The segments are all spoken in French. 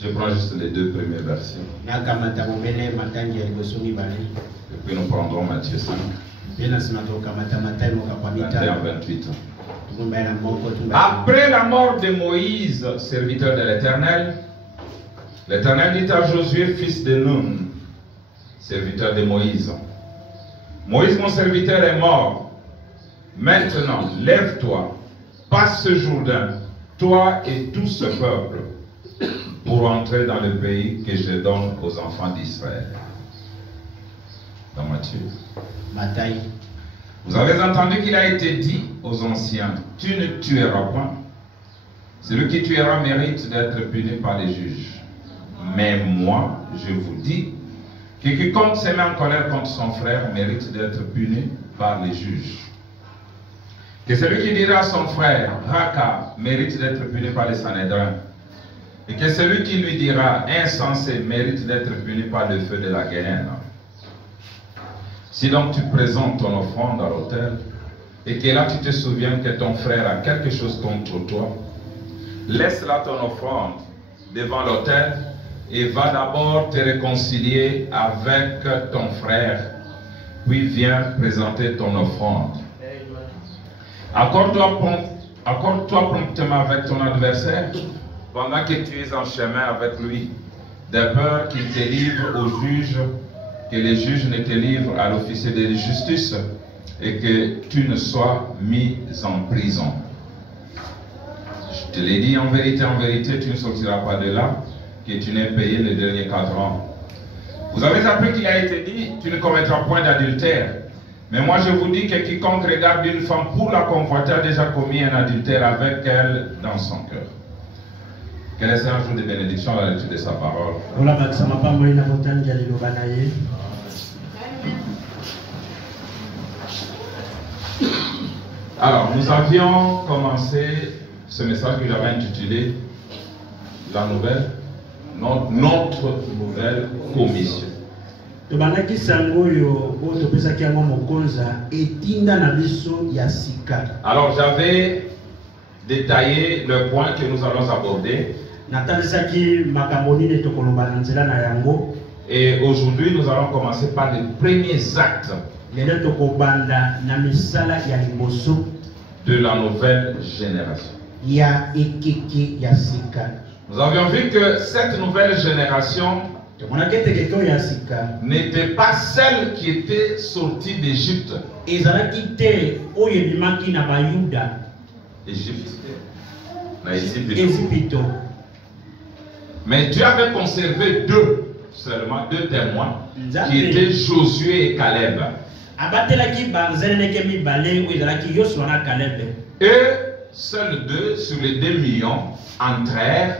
Je prends juste les deux premières versions. Et puis nous prendrons Matthieu 5. 21-28. Après la mort de Moïse, serviteur de l'Éternel, l'Éternel dit à Josué, fils de Nun, serviteur de Moïse, Moïse, mon serviteur, est mort. Maintenant, lève-toi, passe ce Jourdain, toi et tout ce peuple, pour entrer dans le pays que je donne aux enfants d'Israël. Dans Matthieu. Vous avez entendu qu'il a été dit aux anciens, tu ne tueras pas. Celui qui tuera mérite d'être puni par les juges. Mais moi, je vous dis, que quiconque se met en colère contre son frère mérite d'être puni par les juges. Que celui qui dira à son frère, Raka, mérite d'être puni par les Sanhédrins. Et que celui qui lui dira, insensé, mérite d'être puni par le feu de la Guéhenne. Si donc tu présentes ton offrande à l'autel, et que là tu te souviens que ton frère a quelque chose contre toi, laisse là ton offrande devant l'autel, et va d'abord te réconcilier avec ton frère, puis viens présenter ton offrande. Accorde-toi promptement avec ton adversaire pendant que tu es en chemin avec lui, de peur qu'il te livre au juge, que les juges ne te livrent à l'officier de justice et que tu ne sois mis en prison. Je te l'ai dit en vérité, tu ne sortiras pas de là, que tu n'aies payé les derniers 4 ans. Vous avez appris qu'il a été dit, tu ne commettras point d'adultère. Mais moi je vous dis que quiconque regarde une femme pour la convoiter a déjà commis un adultère avec elle dans son cœur. Que laisse un jour de bénédiction à la lecture de sa parole. Alors, nous avions commencé ce message que j'avais intitulé La nouvelle, notre nouvelle commission. Alors, j'avais détaillé le point que nous allons aborder. Et aujourd'hui, nous allons commencer par les premiers actes de la nouvelle génération. Nous avions vu que cette nouvelle génération n'était pas celle qui était sortie d'Égypte. Égypte. Mais Dieu avait conservé seulement deux témoins, qui étaient Josué et Caleb. Et seuls 2 sur les 2 millions entrèrent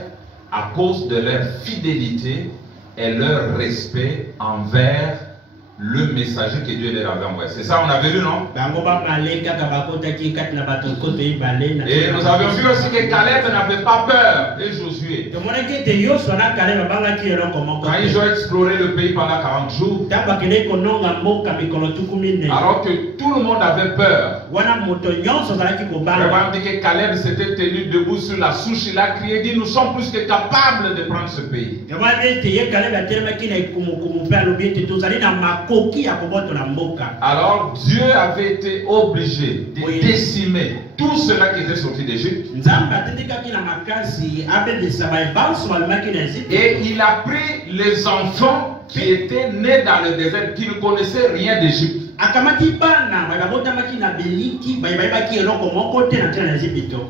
à cause de leur fidélité et leur respect envers le messager que Dieu leur avait envoyé. C'est ça, on avait lu, non? Et nous avions vu aussi que Caleb n'avait pas peur, et Josué. Quand ils ont exploré le pays pendant 40 jours, alors que tout le monde avait peur, vraiment dit que Caleb s'était tenu debout sur la souche, il a crié, dit, nous sommes plus que capables de prendre ce pays. Alors Dieu avait été obligé de décimer tout cela qui était sorti d'Égypte. Et il a pris les enfants qui étaient nés dans le désert, qui ne connaissaient rien d'Égypte.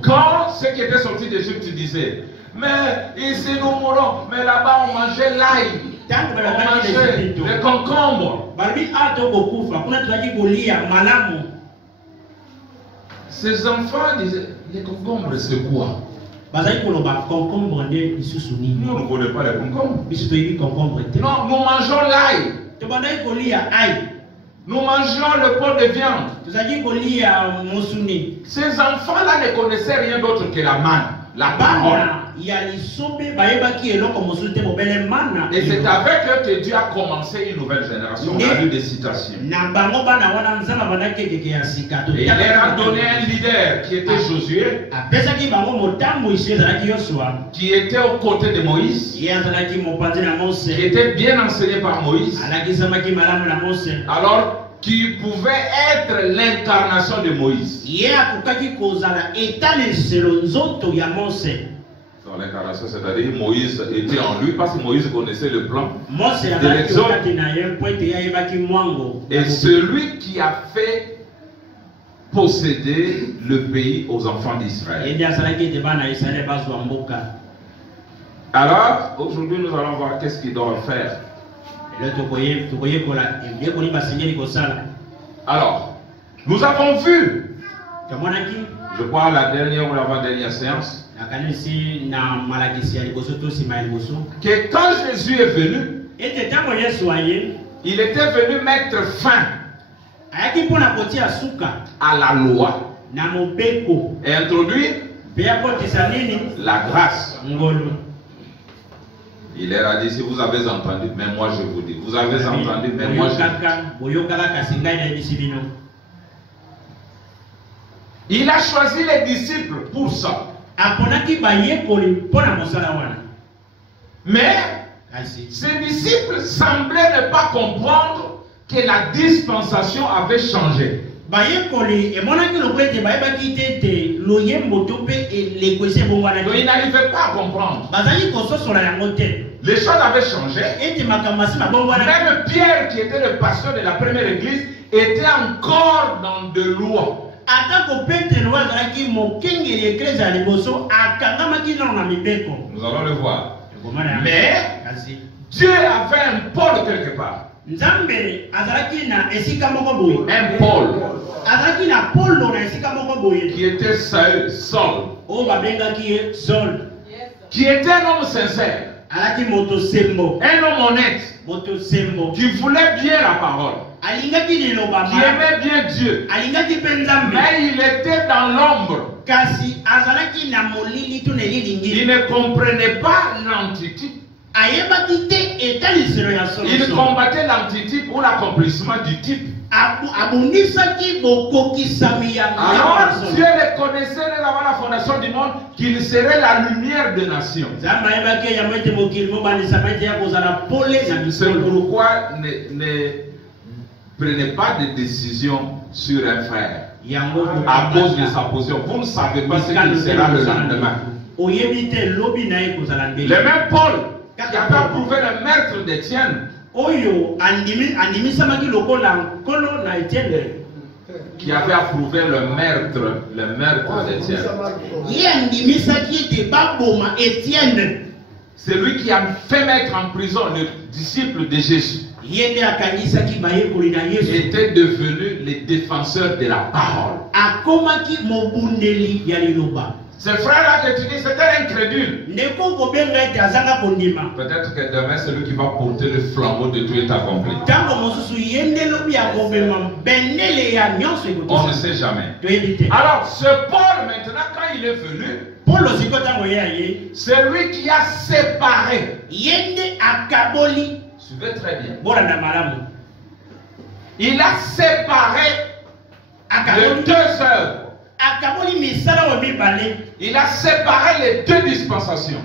Quand ceux qui étaient sortis d'Égypte disaient, mais ici nous mourons, mais là-bas on mangeait l'ail. On mangeait les concombres. Ces enfants disaient, les concombres c'est quoi? Nous ne connaissons pas les concombres. Non, nous mangeons l'ail. Nous mangeons le pot de viande. Ces enfants-là ne connaissaient rien d'autre que la manne, la parole. Et c'est avec eux que Dieu a commencé une nouvelle génération. On a lu des citations. Et il leur a donné un leader qui était Josué, qui était aux côtés de Moïse, qui était bien enseigné par Moïse, alors qui pouvait être l'incarnation de Moïse. L'incarnation, c'est-à-dire Moïse était en lui parce que Moïse connaissait le plan de l'exode. Et celui qui a fait posséder le pays aux enfants d'Israël. Alors, aujourd'hui, nous allons voir qu'est-ce qu'ils doivent faire. Alors, nous avons vu, je crois, la dernière ou l'avant-dernière séance, que quand Jésus est venu, il était venu mettre fin à la loi et introduire la grâce. Il leur a dit, si vous avez entendu, mais moi je vous dis. Vous avez entendu, mais moi je vous dis. Il a choisi les disciples pour ça. Mais ces disciples semblaient ne pas comprendre que la dispensation avait changé. Donc ils n'arrivaient pas à comprendre. Les choses avaient changé. Même Pierre, qui était le pasteur de la première église, était encore dans de lois. Nous allons le voir. Mais Dieu avait un pôle quelque part. Un pôle qui était Saül, Saul, qui était un homme sincère, un homme honnête, qui voulait bien la parole, qui aimait bien Dieu, mais il était dans l'ombre. Il ne comprenait pas l'antitype. Il combattait l'antitype ou l'accomplissement du type. Alors Dieu le connaissait avant la fondation du monde qu'il serait la lumière des nations. C'est pourquoi ne prenez pas de décision sur un frère à cause de sa position. Vous ne savez pas ce qu'il sera le lendemain. Le même Paul qui avait approuvé le meurtre d'Étienne, qui avait approuvé le meurtre d'Étienne. C'est lui qui a fait mettre en prison le disciple de Jésus. Était devenu le défenseur de la parole. Ce frère-là que tu dis, c'était incrédule. Peut-être que demain, c'est lui qui va porter le flambeau de tout est accompli. On ne sait jamais. Alors, ce Paul, maintenant, quand il est venu, c'est lui qui a séparé. Suivez très bien. Il a séparé les deux œuvres. Il a séparé les deux dispensations.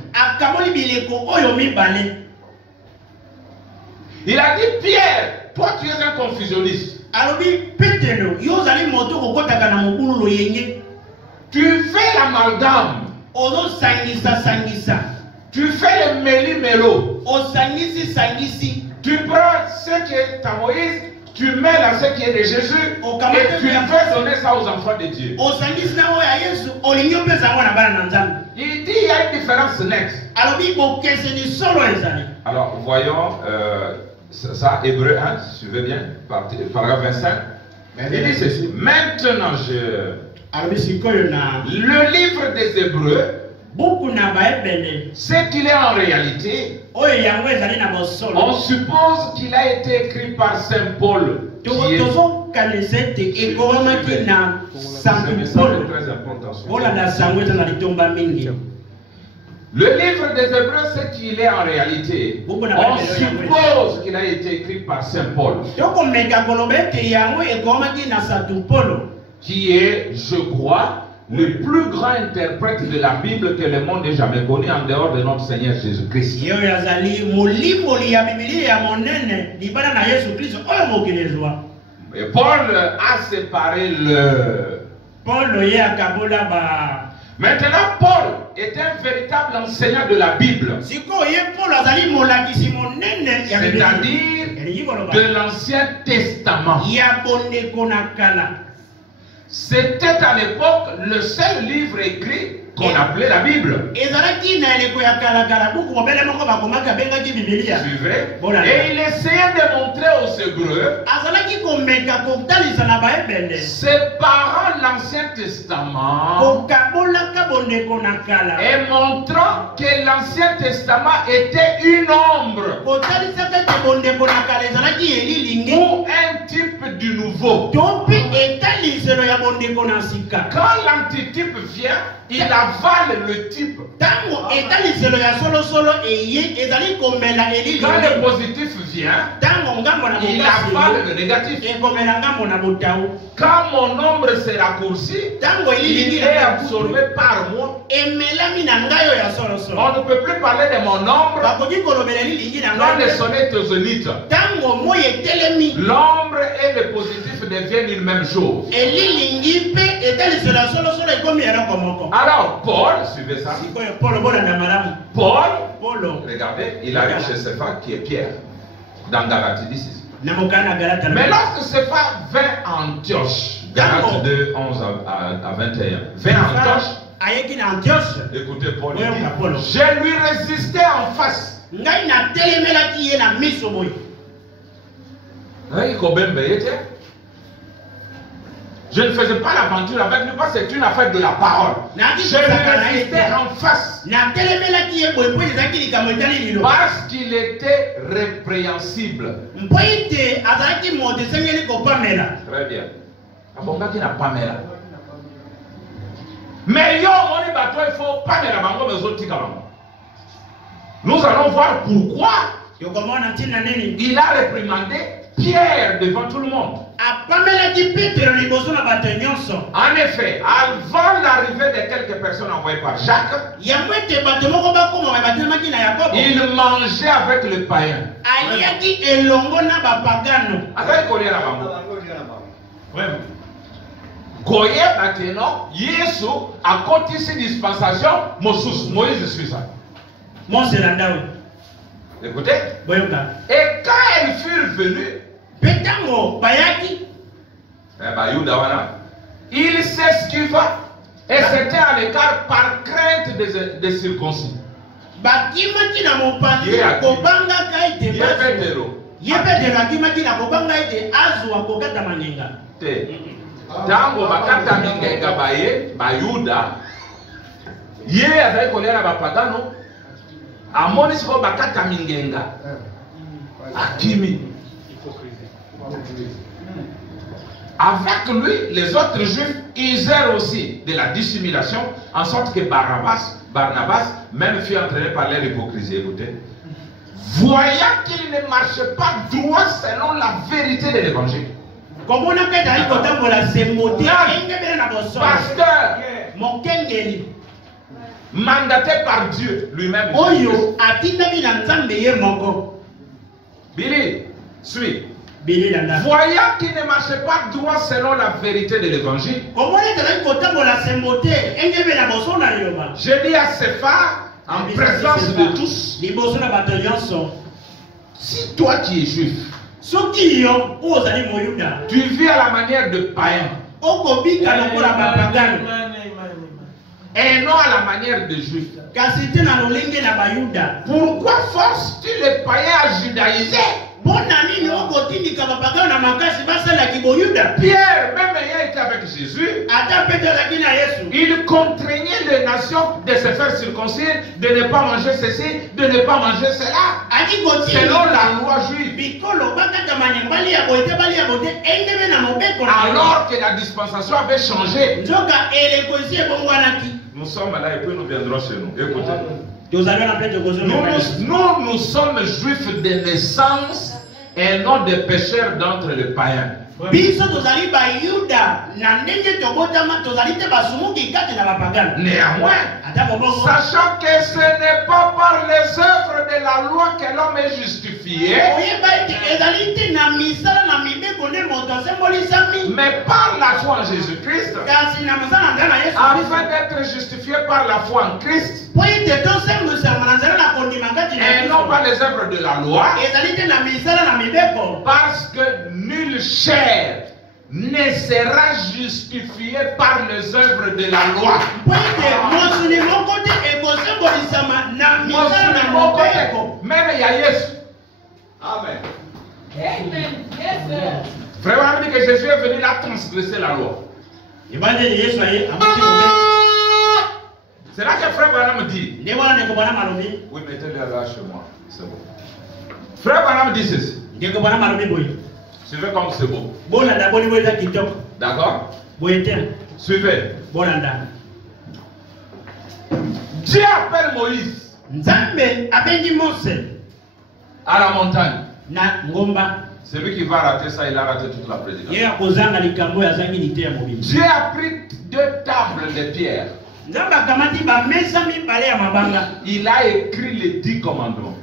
Il a dit, Pierre, toi tu es un confusionniste. Tu fais l'amalgame. Tu fais le méli-mélo. Tu prends ce qui est à Moïse, tu mets là ce qui est de Jésus, et tu veux donner ça aux enfants de Dieu. Il dit il y a une différence nette. Alors voyons ça, Hébreu 1, suivez bien, paragraphe 25. Il dit ceci. Maintenant le livre des Hébreux, ce qu'il est en réalité, on suppose qu'il a été écrit par Saint Paul. C'est très important. Le livre des Hébreux, ce qu'il est en réalité, on suppose qu'il a été écrit par Saint Paul, qui est, je crois, le plus grand interprète de la Bible que le monde ait jamais connu en dehors de notre Seigneur Jésus-Christ. Et Paul a séparé le... Maintenant, Paul est un véritable enseignant de la Bible. C'est-à-dire de l'Ancien Testament. C'était à l'époque le seul livre écrit qu'on appelait la Bible. Suivez. Et il essayait de montrer aux Hébreux, séparant l'Ancien Testament et montrant que l'Ancien Testament était une ombre ou un type du nouveau. Quand l'antitype vient, il avale le type. Quand le positif vient, il avale le négatif. Quand mon ombre se raccourcit, il est absorbé par moi. On ne peut plus parler de mon ombre quand le soleil est zénith. L'ombre et le positif deviennent une même chose. Alors, Paul, suivez ça. Paul, regardez, il arrive chez Cépha qui est Pierre, dans Galatie 10. Mais lorsque Cépha vint à Antioche, Galatie 2, 11 à 21, vint à Antioche, écoutez, Paul dit, je lui résistais en face. Je ne faisais pas l'aventure avec lui parce que c'est une affaire de la parole. Je lui résistais en face. Parce qu'il était répréhensible. Très bien. Mais il faut pas de la nous allons voir pourquoi il a réprimandé Pierre devant tout le monde. En effet, avant l'arrivée de quelques personnes envoyées par Jacques, il mangeait avec les païens. Koye maintenant, Yesu a côté ces dispensations, Moïse suit ça. Écoutez. Et quand elles furent venues, il s'esquiva et c'était à l'écart par crainte des circoncis. Tango bakata mingenga baye bayuda ye azali kolera bapagano amoni siko bakata mingenga akimi. Avec lui, les autres juifs usèrent aussi de la dissimulation, en sorte que Barnabas même fut entraîné par leur hypocrisie. Écoutez, voyant qu'il ne marchait pas droit selon la vérité de l'évangile. Pasteur, mandaté par Dieu lui-même. Billy, suis. Voyant qu'il ne marchait pas droit selon la vérité de l'évangile, je dis à Cépha, en présence de tous, si toi qui es juif, tu vis à la manière de païen et non à la manière de juif, pourquoi forces-tu les païens à judaïser? Pierre, même ayant été avec Jésus, il contraignait les nations de se faire circoncire, de ne pas manger ceci, de ne pas manger cela, selon la loi juive. Alors que la dispensation avait changé. Nous sommes là et puis nous viendrons chez nous. Écoutez. Nous sommes juifs de naissance et non des pécheurs d'entre les païens. Néanmoins, sachant que ce n'est pas par les œuvres de la loi que l'homme est justifié, mais par la foi en Jésus-Christ, afin d'être justifié par la foi en Christ, et non par les œuvres de la loi, parce que nulle chair ne sera justifié par les œuvres de la loi. Même il y a Yesu. Amen. Frère, on dit que Jésus est venu là transgresser la loi. C'est là que Frère Branham dit. Oui, mettez-le là chez moi. C'est bon. Frère Branham dit ceci. Suivez comme c'est beau. D'accord? Suivez. Dieu appelle Moïse à la montagne. C'est lui qui va rater ça, il a raté toute la prédication. Dieu a pris 2 tables de pierre. Il a écrit les 10 commandements.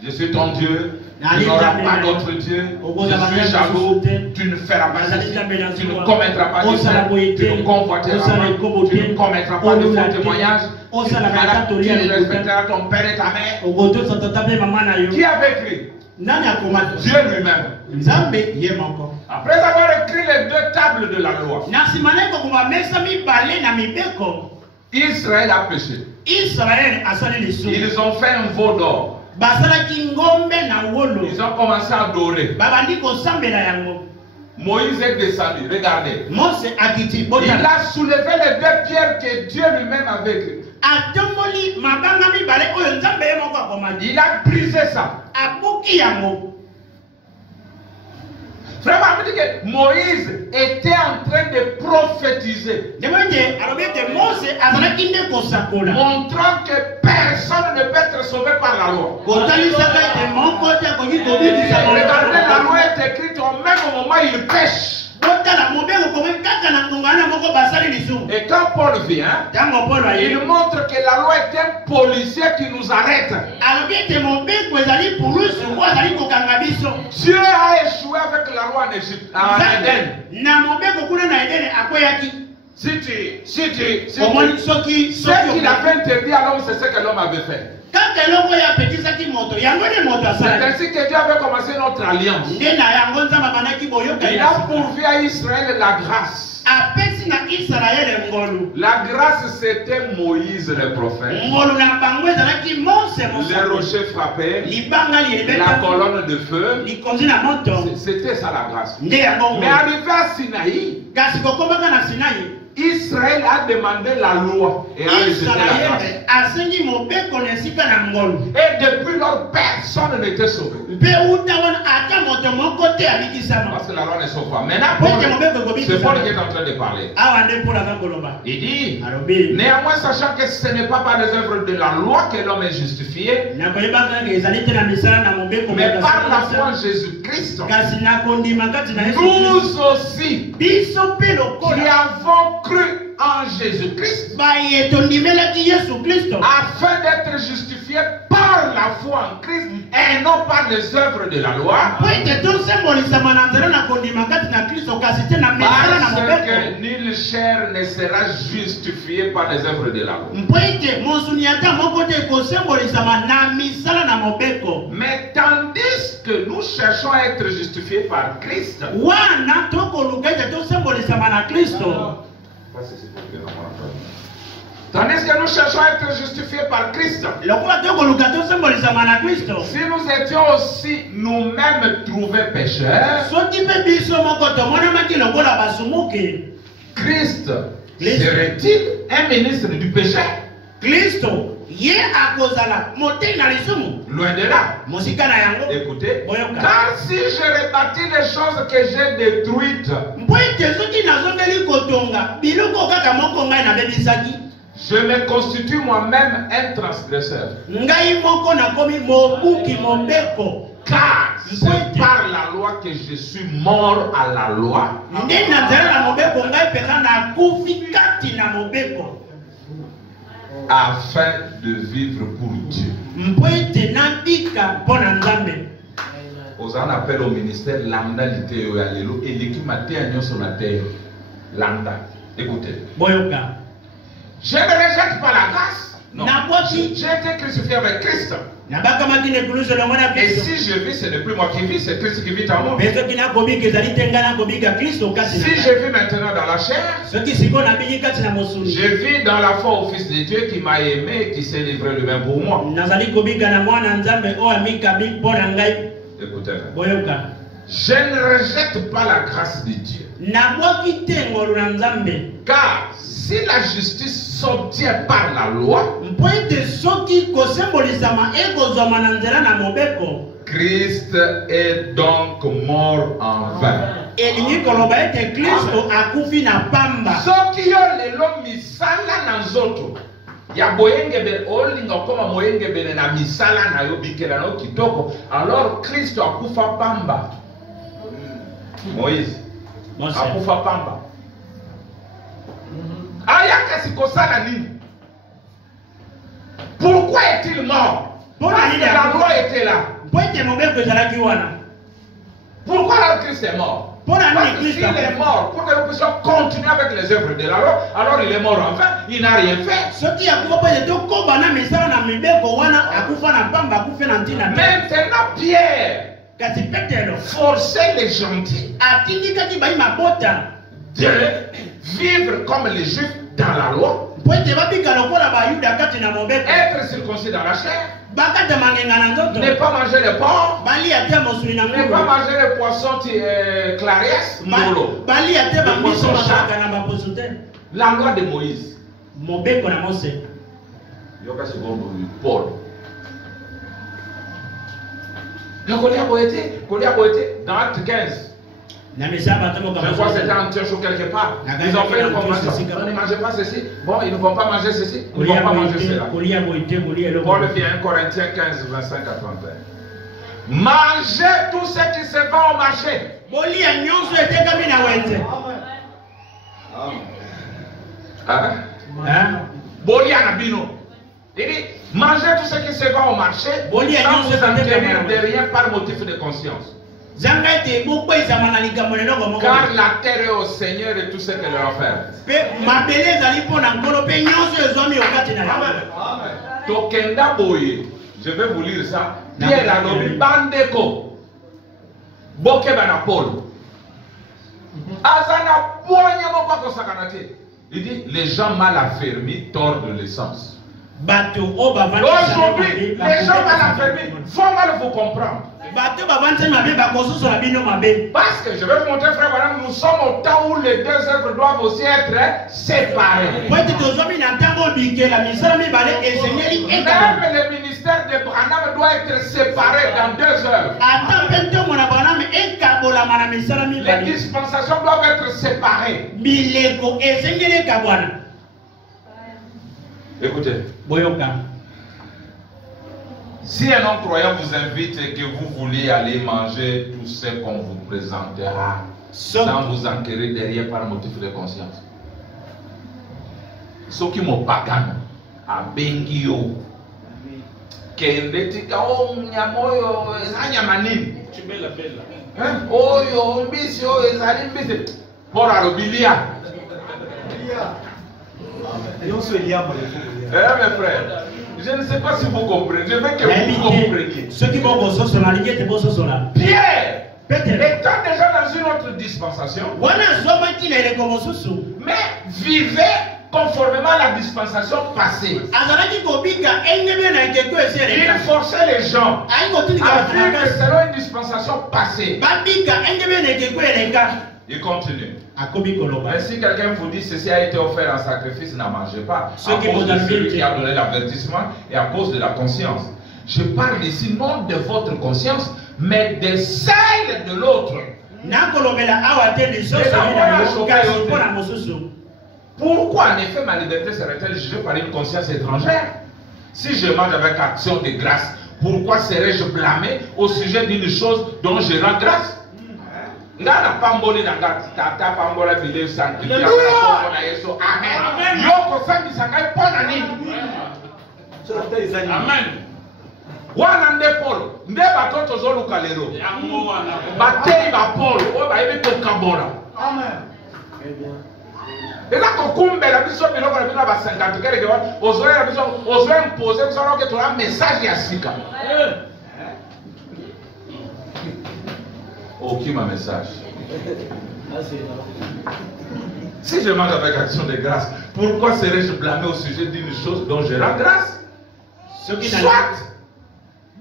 Je suis ton Dieu, tu n'auras pas d'autre Dieu, je suis jaloux, tu ne feras pas ceci, tu ne commettras pas de ça, tu ne convoiteras pas, tu ne commettras pas de faux témoignages, tu respecteras ton père et ta mère. Qui avait écrit? Dieu lui-même. Après avoir écrit les 2 tables de la loi, Israël a péché. Ils ont fait un veau d'or. Ils ont commencé à adorer. Moïse est descendu, regardez. Il a soulevé les 2 pierres que Dieu lui-même avait écrites. Il a brisé ça. Frère, on dit que Moïse était en train de prophétiser, montrant que personne ne peut être sauvé par la loi. Regardez, la loi est écrite au même moment où il pêche. Et quand Paul vient, il montre que la loi est un policier qui nous arrête. Dieu a échoué avec la loi en Égypte, en Éden. Ce qu'il avait interdit à l'homme, c'est ce que l'homme avait fait. C'est ainsi que Dieu avait commencé notre alliance. Il a pourvu à Israël la grâce. La grâce, c'était Moïse le prophète. Le rocher frappé, la colonne de feu. C'était ça la grâce. Mais arrivé à Sinaï, Israël a demandé la loi et a rejeté la grâce. Et depuis lors, personne n'était sauvé. Parce que la loi ne sauve pas. Maintenant, c'est Paul qui est en train de parler. Il dit, néanmoins, sachant que ce n'est pas par les œuvres de la loi que l'homme est justifié, mais par la foi en Jésus-Christ, nous aussi, qui avons cru en Jésus-Christ, afin d'être justifiés par la foi en Christ et non par les œuvres de la loi, parce que nulle chair ne sera justifiée par les œuvres de la loi. Mais tandis que nous cherchons à être justifiés par Christ, tandis que nous cherchons à être justifiés par Christ, si nous étions aussi nous-mêmes trouvés pécheurs, Christ serait-il un ministre du péché? Loin de là. Écoutez, car si je rebâtis les choses que j'ai détruites, Je me constitue moi-même un transgresseur. Car c'est par la loi que je suis mort à la loi. Afin de vivre pour Dieu. Aux en appel au ministère lambda littéo allélo et l'équipe matin sur la terre lambda. Écoutez. Je ne rejette pas la grâce. Non. J'ai été crucifié avec Christ. Et si je vis, ce n'est plus moi qui vis, c'est Christ qui vit en moi. Si je vis maintenant dans la chair, je vis dans la foi au Fils de Dieu qui m'a aimé et qui s'est livré lui-même pour moi. Écoutez, je ne rejette pas la grâce de Dieu. Car si la justice s'obtient par la loi, Christ est donc mort en vain. Soki yo lelo misala na nzoto ya boyenge be olinga koma moyenge be na misala na yo bikela no kitoko, alors Christ akufa pamba. Moïse akufa pamba. Ayaka sikosala nini? Pourquoi est-il mort? Parce que la loi était là. Pourquoi alors Christ est mort? Parce qu'il est mort pour que nous puissions continuer avec les œuvres de la loi. Alors il est mort enfin, il n'a rien fait. Maintenant Pierre forçait les gentils de vivre comme les juifs dans la loi, être circoncis dans la chair, ne pas manger les porcs, ne pas manger les poissons clariès, le poisson chat. La loi de Moïse. Paul. Dans Acte 15. Je crois que c'était en Antioche ou quelque part. Ils ont fait une convention. Ne mangez pas ceci. Bon, ils ne vont pas manger ceci. Ils ne vont pas manger cela. Paul vient 1 Corinthiens 15, 25 à 31. Mangez tout ce qui se vend au marché. Il dit, mangez tout ce qui se vend au marché sans vous en tenir de rien par motif de conscience. Car la terre est au Seigneur et tout ce qu'elle leur a fait. Tokenda boye, je vais vous lire ça. Pierre a nommé Bandeko, Bokeba Paul. Azana il dit, les gens mal affermis tordent l'essence. Aujourd'hui, les gens mal affermis vont mal vous comprendre. Parce que je vais vous montrer, frère, madame, nous sommes au temps où les deux œuvres doivent aussi être séparées. Même le ministère de Branham doit être séparé dans deux œuvres. Les dispensations doivent être séparées. Écoutez. Si un non-croyant vous invite et que vous voulez aller manger tout ce qu'on vous présentera sans vous enquérir derrière par motif de conscience, ce qui m'ont pagano à Bengio, Kendetika, oh, Nyamoyo, Zanyamanine, oh, yo, Mbisio, Zalim, Mbisi, pour Arobilia. Mes frères, je ne sais pas si vous comprenez. Je veux que vous compreniez. Ceux qui vont sur la ligne, Pierre étant déjà dans une autre dispensation, mais vivait conformément à la dispensation passée. Il forçait les gens à vivre selon une dispensation passée. Il continue. Mais si quelqu'un vous dit ceci a été offert en sacrifice, n'en mangez pas. À cause de celui qui a donné l'avertissement et à cause de la conscience. Je parle ici non de votre conscience, mais de celle de l'autre. Pourquoi en effet ma liberté serait-elle jugée par une conscience étrangère? Si je mange avec action de grâce, pourquoi serais-je blâmé au sujet d'une chose dont je rends grâce? Amen. Amen. Wana nde Paul, nde batoto zoluka lero. Batei ba Paul, o ba yebi kokabola. Amen. Et là kokumbela biso biloko na bino ba 50 kele ke ozoya biso ozoya imposer biso na ke to un message ya sika. Aucun message. Si je mange avec action de grâce, pourquoi serais-je blâmé au sujet d'une chose dont je rends grâce? Soit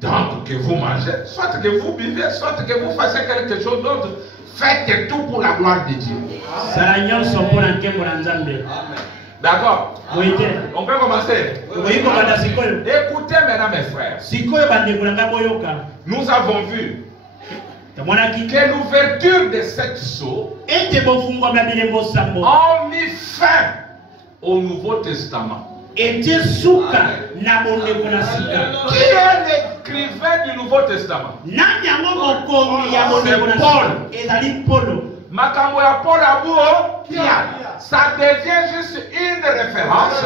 donc que vous mangez, soit que vous buvez, soit que vous fassiez quelque chose d'autre, faites tout pour la gloire de Dieu. D'accord? On peut commencer. Écoutez maintenant mes frères. Nous avons vu que l'ouverture de cette sceau a mis fin au Nouveau Testament. Qui est l'écrivain du Nouveau Testament? C'est Paul. Makambo ya Paul Abou, ça devient juste une référence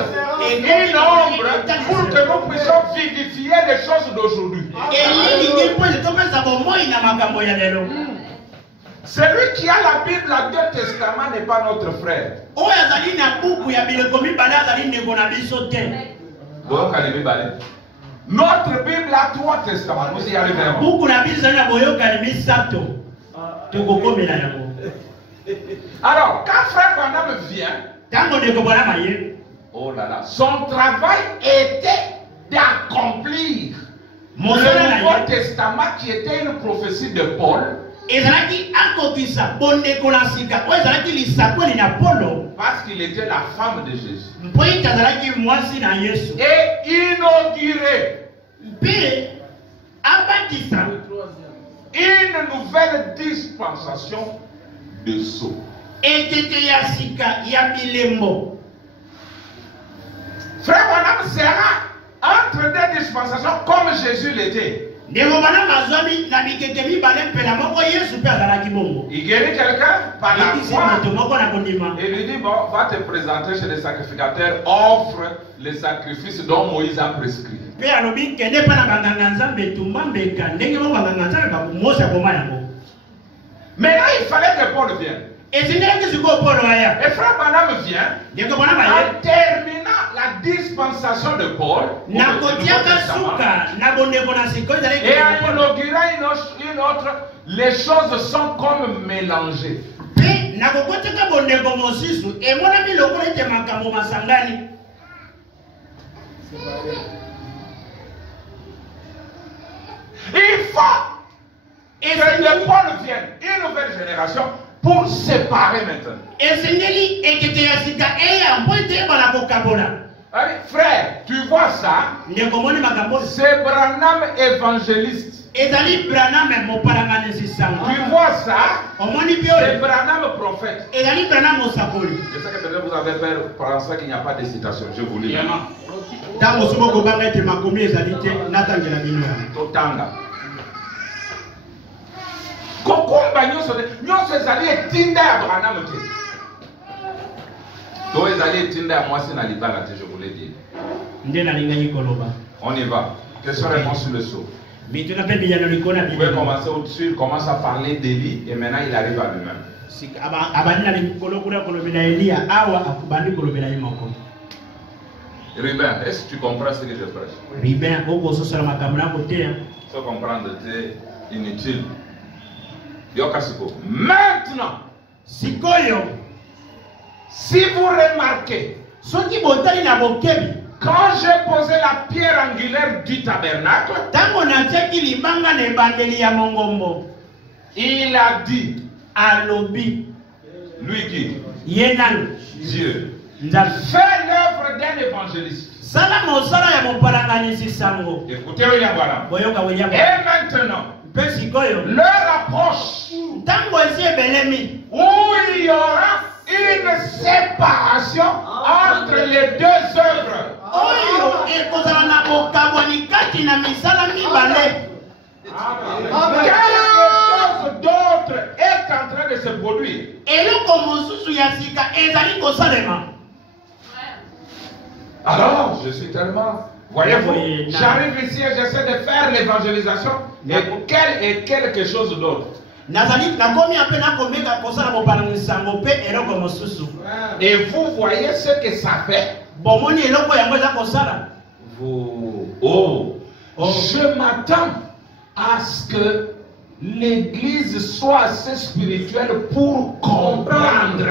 et une ombre pour que nous puissions vivifier les choses d'aujourd'hui. Celui qui a la Bible à 2 testaments n'est pas notre frère. Notre Bible a 3 testaments. Nous y arriverons. Alors, quand Frère Branham vient, oh là là, son travail était d'accomplir le Nouveau Testament qui était une prophétie de Paul. Parce qu'il était la femme de Jésus. Et inauguré une nouvelle dispensation de sceaux. Frère Branham sera entre deux dispensations comme Jésus l'était. Il guérit quelqu'un par la foi et lui dit bon, va te présenter chez les sacrificateurs, offre les sacrifices dont Moïse a prescrit. Maintenant il fallait que Paul vienne. Et Frère Branham vient en terminant la dispensation de Paul et en inaugurant une autre, les choses sont comme mélangées. Il faut que Paul vienne, une nouvelle génération, pour séparer maintenant. Allez, frère, tu vois ça? C'est Branham évangéliste. Tu vois ça? C'est Branham prophète. Je sais que peut-être vous avez peur pensant qu'il n'y a pas de citation. Je vous lis. Totanga. Kokumba nyonso ezali etinda ya Branham te. To ezali etinda ya mwasi na libala te, je vous l'ai dit. On y va. Question-réponse sur le sceau. Vous pouvez commencer au-dessus, il commence à parler d'Élie et maintenant il arrive à lui-même. Ribin, est-ce que tu comprends ce que je prêche? Sans comprendre, c'est inutile. Maintenant, si vous remarquez, quand j'ai posé la pierre angulaire du tabernacle, il a dit, lui qui? Dieu. Fais l'œuvre d'un évangéliste. Écoutez William Branham. Et maintenant, l'heure approche où il y aura une séparation entre les deux œuvres. Quelque chose d'autre est en train de se produire. Alors, je suis tellement... Voyez-vous, j'arrive ici et j'essaie de faire l'évangélisation et quel est quelque chose d'autre. Et vous voyez ce que ça fait. Je m'attends à ce que l'église soit assez spirituelle pour comprendre.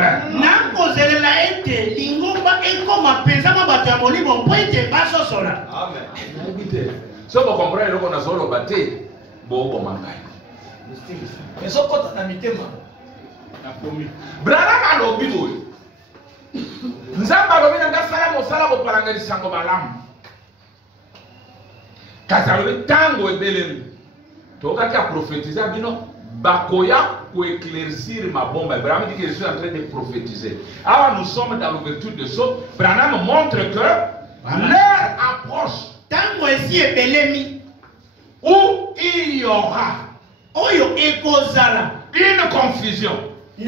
Si vous comprenez qu'on a solo bâti, bon, bon, Branham alobi boye. Nzamba alobi nga sala mosala bo palanga sango malamu. Kasi alobi tango ebelemi. Tokaki a prophétiser bino bakoya pour éclaircir ma bombe. Branham dit que je suis en train de prophétiser. Alors nous sommes dans l'ouverture de choses. Branham montre que l'heure approche. Tango esi ebelemi où il y aura oyo ekozala une confusion, un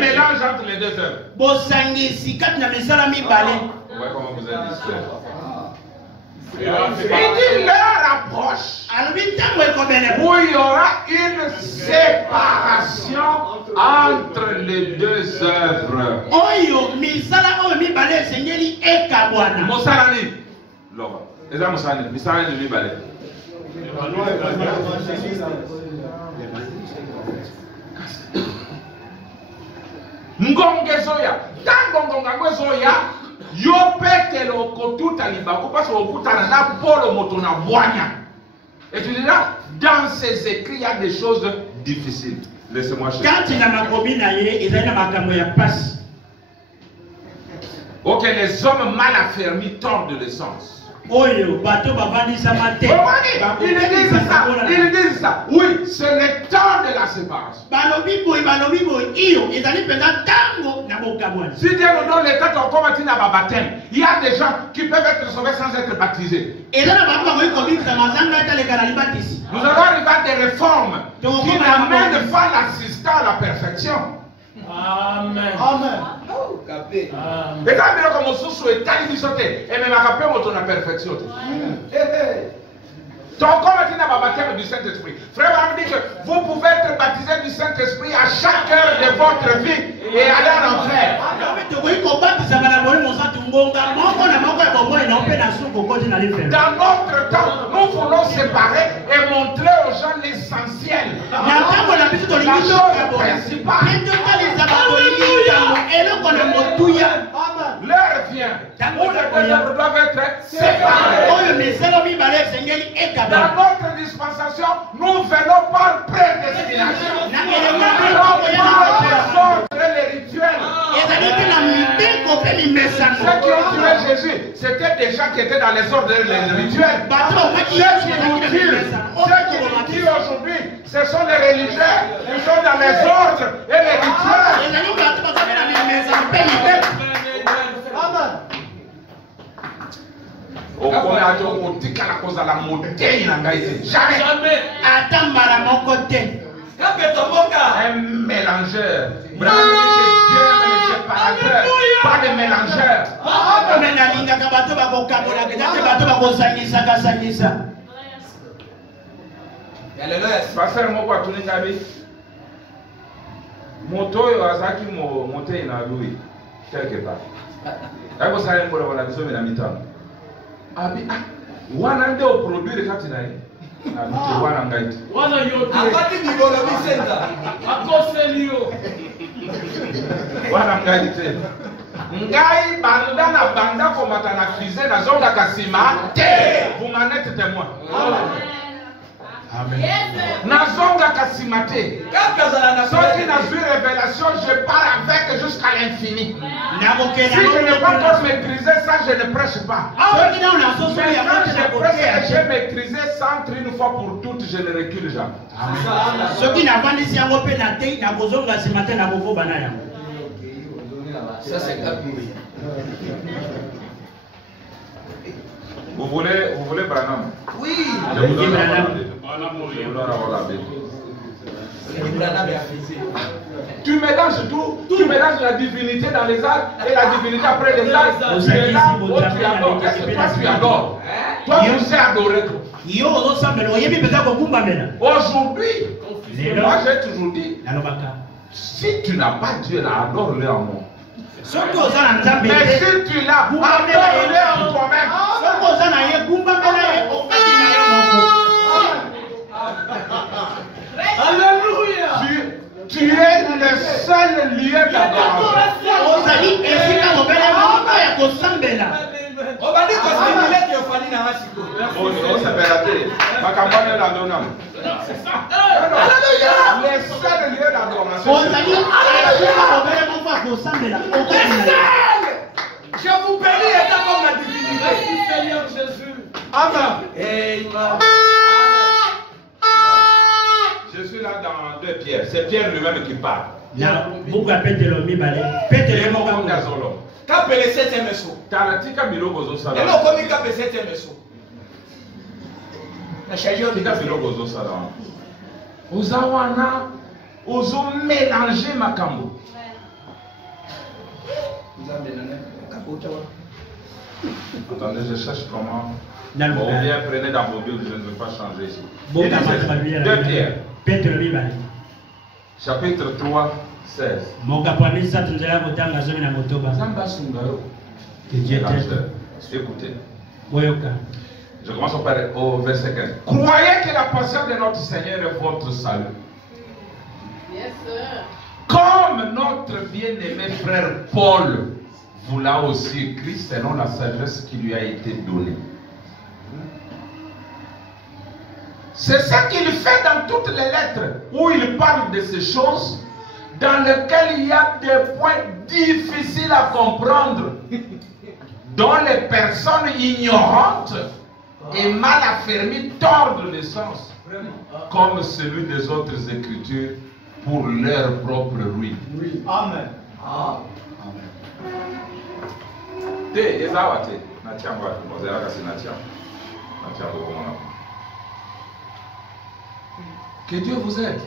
mélange entre les deux œuvres. Ouais, comment vous êtes distrait. Il dit l'heure approche où il y aura une séparation entre les deux œuvres. Mosalani, Laura. Et là, Mosalani, Mosalani de balai. Ngongezoya, tangongongazoya, yo peke lo kotuta libako parce que okutana na polo moto na bwanya. Et tu diras, dans ces écrits, il y a des choses difficiles. Laissez-moi chercher. Quand il a ma commune ailleurs, il a ma camoya passe. Ok, les hommes mal affermis tordent de l'essence. Ils disent ça. Oui, c'est le temps de la séparation. Si Dieu nous donne le temps qu'on commence à baptême, il y a des gens qui peuvent être sauvés sans être baptisés. Nous allons arriver à des réformes qui n'amènent pas l'assistant à la perfection. Amen. Amen. Et quand il y a comme sous et tali bisoté et même à rappeler mon la perfection. Donc comme tu n'as pas baptême du Saint-Esprit, frère me dit que vous pouvez être baptisé du Saint-Esprit à chaque heure de votre vie et aller en enfer. Dans notre temps, nous voulons séparer et montrer aux gens l'essentiel. La chose principale. L'heure vient où les deux œuvres doivent être séparées. Dans notre dispensation, nous venons par prédestination. Les rituels. Ceux qui ont tué Jésus, c'était des gens qui étaient dans les ordres des rituels. Ceux qui nous tuent aujourd'hui, ce sont les religieux, ils sont dans les ordres et les rituels. Jamais. Un mélangeur. Dieu aime les séparateurs, pas des mélangeurs. Pasteur moko atulinga bi moto oyo azaki mote na lui quelque part. Ako sale ngolo wala biso na mitano. Abi wana nde o produire kati na ye. Abi wana ngaiti. Wana yote. Akati ngolo bisenda. Akoselio. Wana ngaiti tena. Ngai banda na banda komata na fize na zonga kasima te. Vous m'en êtes témoin. Amen. Nazonga kasimate. Ceux qui n'ont vu révélation, je pars avec jusqu'à l'infini. Si je n'ai pas encore maîtrisé ça, je ne prêche pas. Mais quand je prêche et j'ai maîtrisé ça entre une fois pour toutes, je ne recule jamais. Ça c'est Gabriel. Vous voulez Branham? Oui. Je vous donne la Bible. Tu mélanges tout, tu mélanges la divinité dans les arts et la divinité après les arts. Tu es là, oh, tu adores. Qu'est-ce que toi tu adores? Toi tu sais adorer. Aujourd'hui, moi j'ai toujours dit, si tu n'as pas Dieu là, adore-le en moi. Mais si tu l'as, adore-le en toi-même. Alléluia. Tu es le seul lieu d'adoration. Ma campagne est la donnante. Le seul lieu d'adoration. Je vous bénis étant comme la divinité. Seigneur Jésus. Amen. Je suis là dans 2 Pierre. C'est Pierre lui-même qui parle. Mélanger ma cambo. Attendez, je cherche comment. Bon, bien prenez dans vos Bibles, je ne veux pas changer ici. 2 Pierre. Chapitre 3, 16. Écoutez. Je commence au verset 15. Croyez que la patience de notre Seigneur est votre salut. Yes, sir. Comme notre bien-aimé frère Paul vous l'a aussi écrit selon la sagesse qui lui a été donnée. C'est ce qu'il fait dans toutes les lettres où il parle de ces choses dans lesquelles il y a des points difficiles à comprendre, dont les personnes ignorantes et mal affermies tordent le sens, comme celui des autres écritures pour leur propre ruine. Amen. Que Dieu vous aide.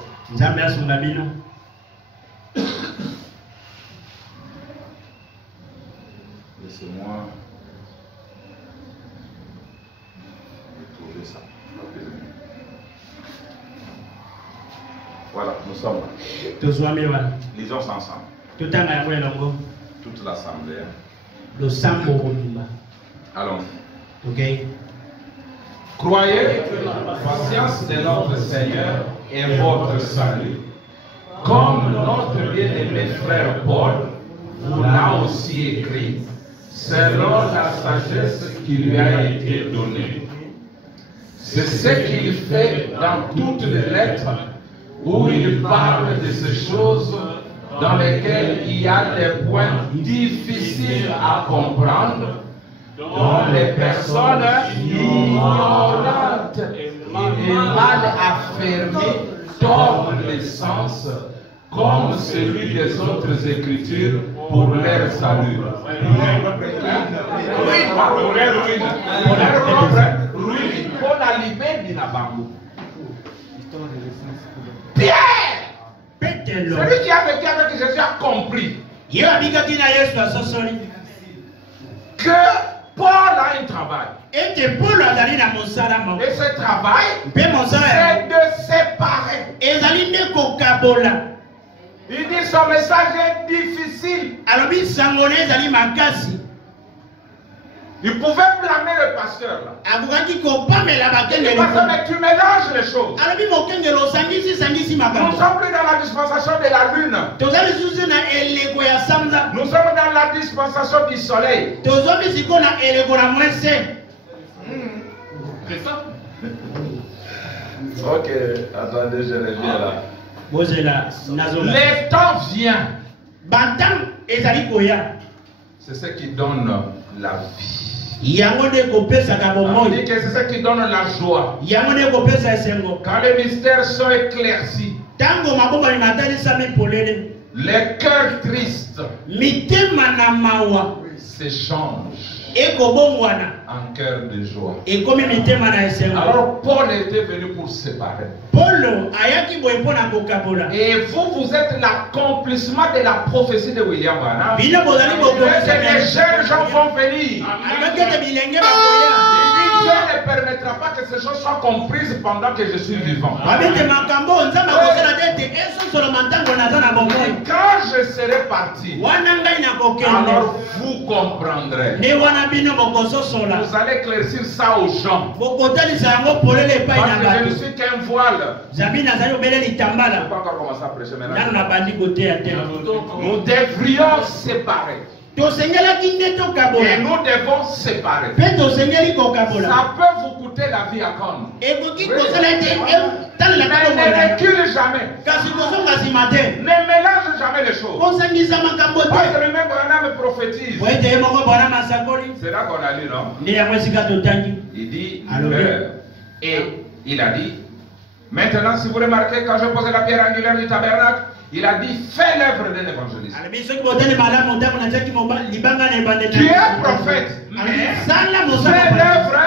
Laissez-moi trouver ça. Voilà, nous sommes là. Lisons ensemble. Toute l'assemblée. Allons. Okay. Croyez que la patience de notre Seigneur est votre salut. Comme notre bien-aimé frère Paul vous l'a aussi écrit, selon la sagesse qui lui a été donnée. C'est ce qu'il fait dans toutes les lettres où il parle de ces choses dans lesquelles il y a des points difficiles à comprendre, dont les personnes ignorantes et mal affermies tordent le sens, comme celui des autres écritures pour leur salut. Pierre, celui qui a vécu avec Jésus a compris que Paul a un travail. Et ce travail, c'est de séparer. Il dit son message est difficile. Il pouvait blâmer le pasteur là. Il dit, pasteur, mais tu mélanges les choses. Nous sommes plus dans la dispensation de la lune. Nous sommes dans la dispensation du soleil. C'est ça? Ok, attendez, je reviens là. Le temps vient. C'est ce qui donne la vie. On dit que c'est ce qui donne la joie. Quand les mystères sont éclaircis, Les cœurs tristes mitema na mawa s'échangent eko bongwana en cœur de joie. ekomi mitema na esengo. Alors Paul était venu pour séparer. Paulo ayaki boye mpona kokabola. Et vous êtes l'accomplissement de la prophétie de William Branham. Bino bozali Que les jeunes gens vont venir. alobaki bilenge bakoya. Dieu ne permettra pas que ces choses soient comprises pendant que je suis vivant. babete makambo nzambe akosala tete esosoloma ntango naza na bomoi. Quand je serai parti, wana ngai nakokende alors vous comprendrez. nde wana bino bokososola. Vous allez éclaircir ça aux gens. bokotalisa yango polele epai na Parce que je ne bato. suis qu'un voile. zabi nazali obele Je ne litambala peux pas encore commencer à prêcher nano maintenant. nabandi koteya te. Nous devrions séparer. tosengelaki nde Et tokabola nous devons séparer. mpe tosengeli kokabola. Ça peut vous coûter la vie à compte. ekoki kosala ete talela Mais ne takomona recule jamais. kasi kozonga nsima te. Ne mélange jamais les choses. kosangisa makambo Parce que te. le même Branham prophétise. po ete ye moko bwana masakoli C'est là qu'on a lu, non? nde yango esika totangi. Il dit, Alors, et il a dit, maintenant si vous remarquez, quand je posais la pierre angulaire du tabernacle, il a dit, fais l'œuvre d'un évangéliste. alobi soki botali malamu ntango natiaki libanga na ebande Tu es prophète, mais sala fais mosala l'œuvre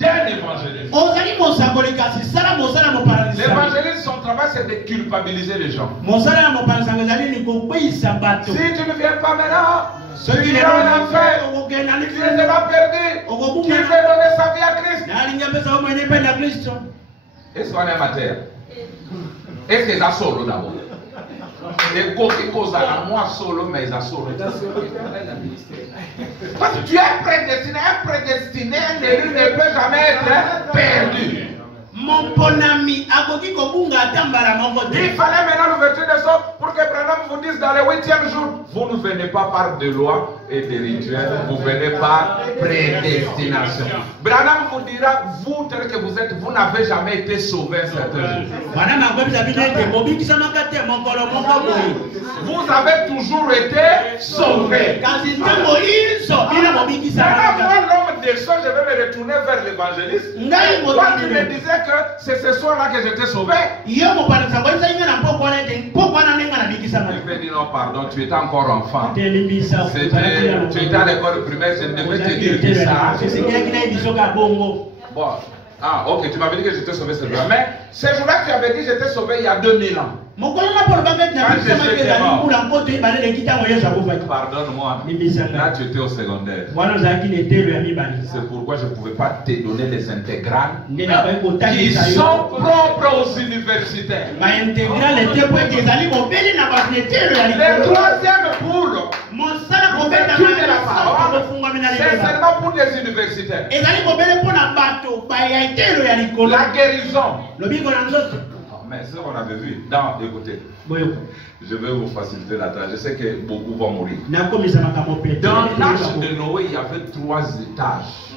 d'un évangéliste. ozali mosakoli kasi sala mosala moparalisa. L'évangéliste, son travail, c'est de culpabiliser les gens. mosala ya moparalisanga ezali ni kokweyisa bato. Si tu ne viens pas maintenant, soki tu lelo iras en enfer. okokenda Tu seras perdu. Tu veux donner sa vie à Christ. nalingi apesa yo mwene mpe na kristo. Est-ce qu'on est matin? Est-ce que c'est solo d'abord? Et cause à moi solo, mais ils solo. Parce que tu es prédestiné, un élu ne peut jamais être perdu. Monponami akoki kobunga ata mbala moko te. Il fallait maintenant l'ouverture des eaux pour que Branham vous dise dans le 8e jour, vous ne venez pas par des lois et des rituels, vous venez par prédestination. Branham vous dira, vous tel que vous êtes, vous n'avez jamais été sauvé un certain jour. Wana makwebisa bino ete bobikisamaka te mokolo moko boye. Vous avez toujours été sauvés. kasi ntango iso bino Maintenant, bobikisamaka. moi, l'homme des choses, je vais me retourner vers l'évangéliste. ngai Toi, tu me motanilo disais que c'est ce soir-là que j'étais sauvé. yo moparalisanga oyebisa inga na mpoko wana ete mpoko wana ndenga Je nabikisamaka vais dire non, pardon, tu étais encore enfant. te limbisa. Tu étais à l'école primaire, je devais te dire que ça. osengelaki nayebisoka bongo. Bon, ah, ok, tu m'avais dit que j'étais sauvé ce jour-là. Mais ce jour-là, tu avais dit que j'étais sauvé il y a 2000 ans. mokolo na polo bakati nabikisamaka ezali mbula mpoto ebale leki ntango yesu akufaki. Pardonne-moi. limbisanga Là, tu étais au secondaire. wana ozalaki na etelo ya mibale. C'est pourquoi je ne pouvais pas te donner les intégrales nde nakoki qui kotangisa sont yo propres aux universitaires. baintégrale te po ete ezali mobeli na baetelo ya Le likolo. troisième poule, mosala kobeta l'ouverture de la parole, bofungwami na c'est liloba seulement pour des universitaires. ezali kobele mpo na bato baya etelo ya likolo. La guérison. lobiko na nzoto Mais ça, on avait vu. Non, écoutez, boyoko je vais vous faciliter la tâche. Je sais que beaucoup vont mourir. nakomisa makambo pete. Dans l'âge de Noé, il y avait 3 étages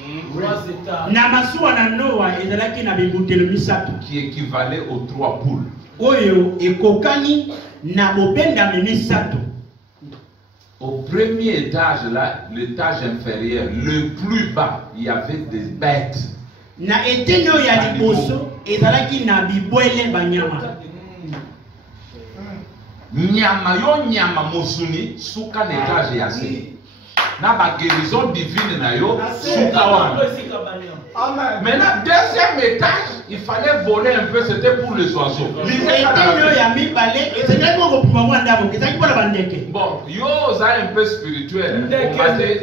na masuwa na noa ezalaki na bibutelo misato qui équivalaient aux 3 poules. oyo ekokani na bobendami misato. Au premier étage, là, l'étage inférieur, le plus bas, il y avait des bêtes. na eteni oyo ya liboso ezalaki na bibwele banyama. Nyama yo nyama mosuni suka na étage ya se. Na ba guérison divine na yo suka wana. Maintenant, deuxième étage, il fallait voler un peu, c'était pour les oiseaux. eteni oyo ya mibale ezalaki kokopima mwa ndako ezalaki mpo na bandeke. Bon, yo ça un peu spirituel. On va dire,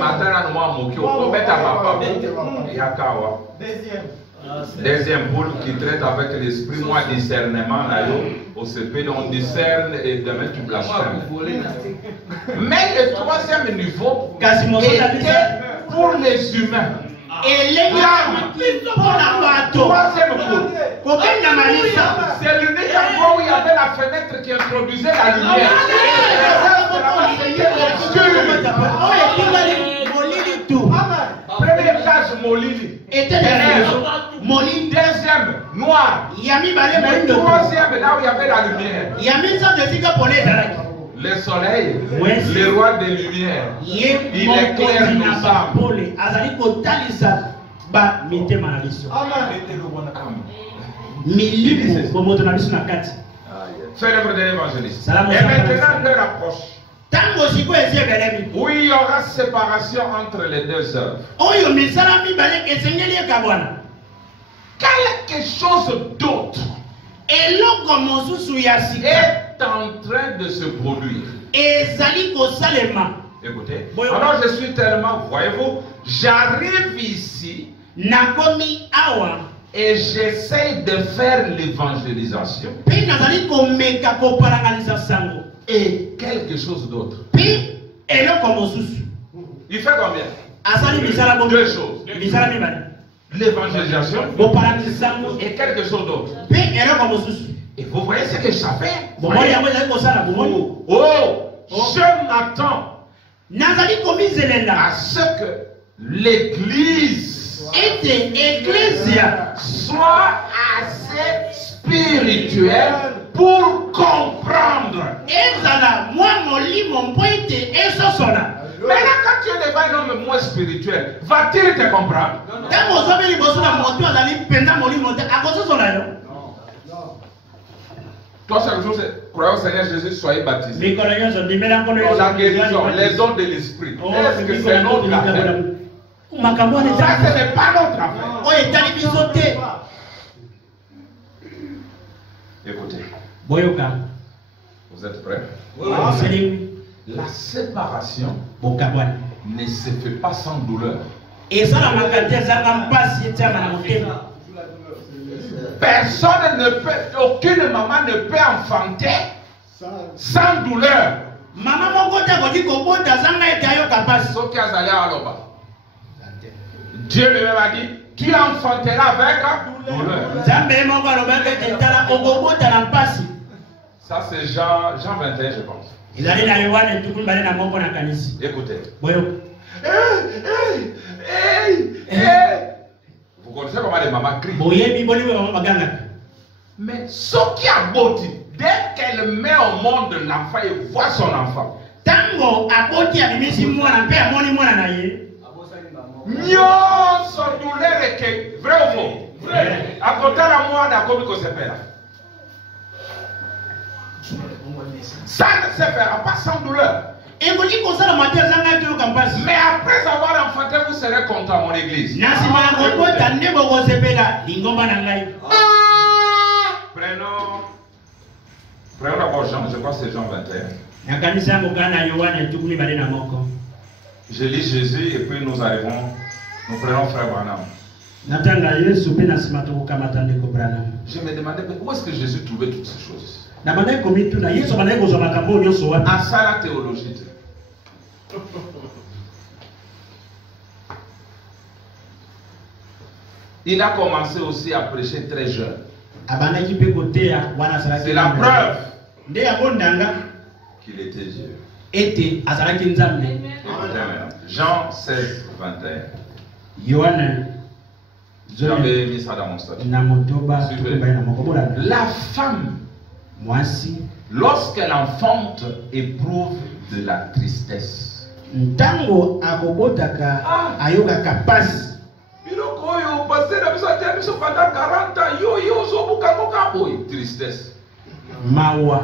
matana no mwa mokyo, on met à papa yakawa. Deuxième poule qui traite avec l'esprit, moi discernement là yo, au CP, on discerne et demain tu blasphèmes. Mais le troisième niveau kasi mosola était pour les humains. elengi mpo na bato Troisième poule. kobenda malisa. C'est l'unique endroit où il y avait la fenêtre qui introduisait la lumière. oyo etingali molili tu. Premier étage molili. eteni ya liboso molili Deuxième noir. ya mibale Le moindo troisième là où il y avait la lumière. ya misato esika pole ezalaki. Le soleil, Oui. le roi des lumières. ye Il mokonzi éclaire na nos âmes. bapole azali kotalisa bamitema na biso. milimu bomoto na biso na kati. fait l'œuvre de l'évangéliste. Et Salam maintenant, l'heure approche. Tango siko ezebelemi. Où il y aura séparation entre les deux œuvres. Oyo misala mibale esengeli ekabwana. Quelque chose d'autre Eloko mosusu ya sika est en train de se produire. ezali kosalema. Écoutez, Oui, oui. alors je suis tellement, voyez-vous, j'arrive ici Nakomi awa et j'essaye de faire l'évangélisation. pe nazali komeka kopalanganisa sango. Et quelque chose d'autre. Pe eloko mosusu Il fait combien? asali misala bo Deux choses. misala mibale. L'évangélisation Kopalanganisa sango et quelque chose d'autre. pe eloko mosusu. Et vous voyez ce que ça fait? Bomoni yango ezali kosala bomoni. Je m'attends Nazali komizelela à ce que l'église ete ecclesia soit assez spirituelle pour comprendre. ezala mwa molimo mpo ete esosola. Maintenant, quand tu es devant un homme moins spirituel, va-t-il te comprendre? Ntango ozomi liboso na moto azali mpenza molimo te akososola yo. Toi, chaque jour, c'est croyez au Seigneur Jésus, soyez baptisés. Mikolo nyonso ndimela nkono Dans la nyonso. guérison, les dons de l'esprit. Est-ce que c'est notre affaire? makambo wana Ça, ce ezali n'est pas notre affaire. oyo etali biso te. Écoutez, Boyoka vous êtes prêts? oseli La séparation bokabwana ne se fait pas sans douleur. esalamaka te ezalaka mpasi etiama na motema. Personne ne peut, aucune maman ne peut enfanter sans douleur. Mama moko te akoki kobota azanga ete ayoka mpasi. Sauf qu'il y a Zalé à Aloba. Dieu lui-même a dit, tu enfanteras avec douleur. Nzambe moko alobaki ete tala okobota na mpasi. Ça c'est Jean 21, je pense. ezali na yohane etukulu bale na moko na kanisi. Écoutez. Boyoka Vous connaissez comment les mamans crient. boyebi boni boyo mama bagangaka. Mais ce qui a beauté, dès qu'elle met au monde l'enfant et voit son enfant, Tango aboti abimisi mwana mpe amoni mwana na ye. nyonso douleur eke, vrai ou faux? Vrai. À côté de moi, d'accord, que c'est là. Ça ne se fera pas sans douleur. Ekoki kosala mate azanga ete yoka mpasi. Mais après avoir enfanté, vous serez content, mon église. Na nsima ya kobota nde bokosepela lingomba na ngai. Prenons d'abord Jean, je crois que c'est Jean 21. Na kanisa yango kana na yohane etukulu bale na moko. Je lis Jésus et puis nous prenons frère Branham. Natanga Yesu pe na nsima tokokamata ndeko Branham. Je me demandais où est-ce que Jésus trouvait toutes ces choses. Na bandai komituna Yesu bandai kozwa makambo nyonso wapi. À ça la théologie. Il a commencé aussi à prêcher très jeune. Abandaki pe koteya wana azalaki. C'est la preuve nde yango ndanga qu'il était Dieu. ete azalaki nzambe. Jean 16, 21. Yohane J'avais mis ça dans mon statut. na motoba tukumbai na moko bolanda. La femme, Mwasi lorsqu'elle enfante, éprouve de la tristesse. ntango akobotaka ayokaka pasi. Tristesse. Mawa.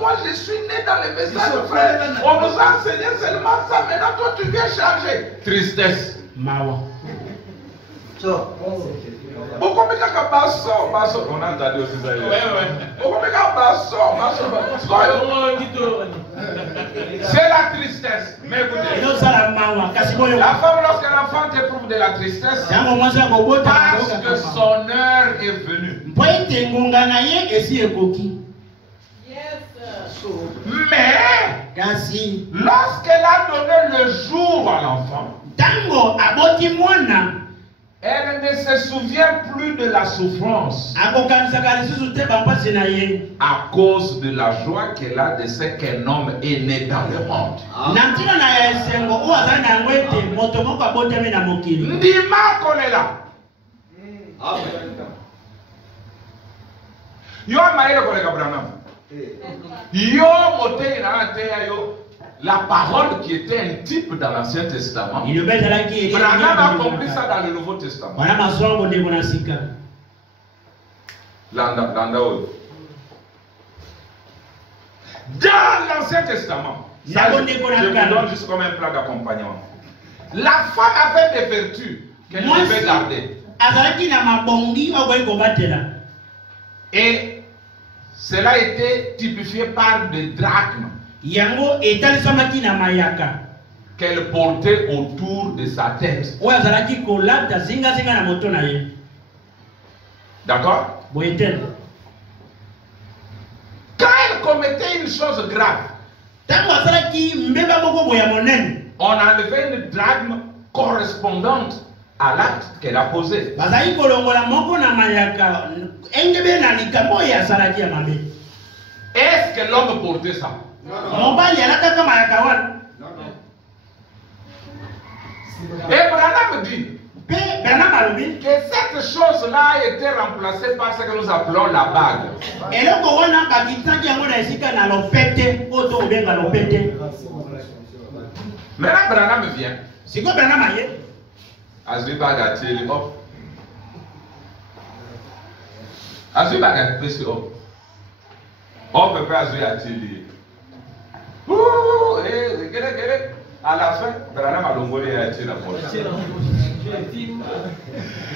Moi je suis né dans les messages de frère. On nous a enseigné seulement ça. Maintenant toi tu viens changer. Tristesse. Mawa. On a entendu aussi ça. C'est la tristesse. Mais écoutez, la femme lorsqu'elle enfante éprouve de la tristesse parce que son heure est venue. Mais lorsqu'elle a donné le jour à l'enfant, elle ne se souvient plus de la souffrance à cause de la joie qu'elle a de ce qu'un homme est né dans le monde. Ndima kolela. Yo maïre kolega Branham. Yo moté na teya yo. La parole qui était un type dans l'Ancien Testament, Branham a compris ça dans le Nouveau Testament. Dans l'Ancien Testament, ça, je vous donne juste comme un plat d'accompagnement. La femme avait des vertus qu'elle devait garder. Et cela a été typifié par des drachmes qu'elle portait autour de sa tête. D'accord? Quand elle commettait une chose grave, on enlevait une drachme correspondante à l'acte qu'elle a posé. Est-ce que l'homme portait ça? Non. Et Branham dit que cette chose-là a été remplacée par ce que nous appelons la bague. Maintenant, Branham vient. Azui bagatelle, hop. Azui bagatelle, hop. Hop, peut azui atelier. Ouh, à la fin, Branham a l'ongolé à atelier la poche.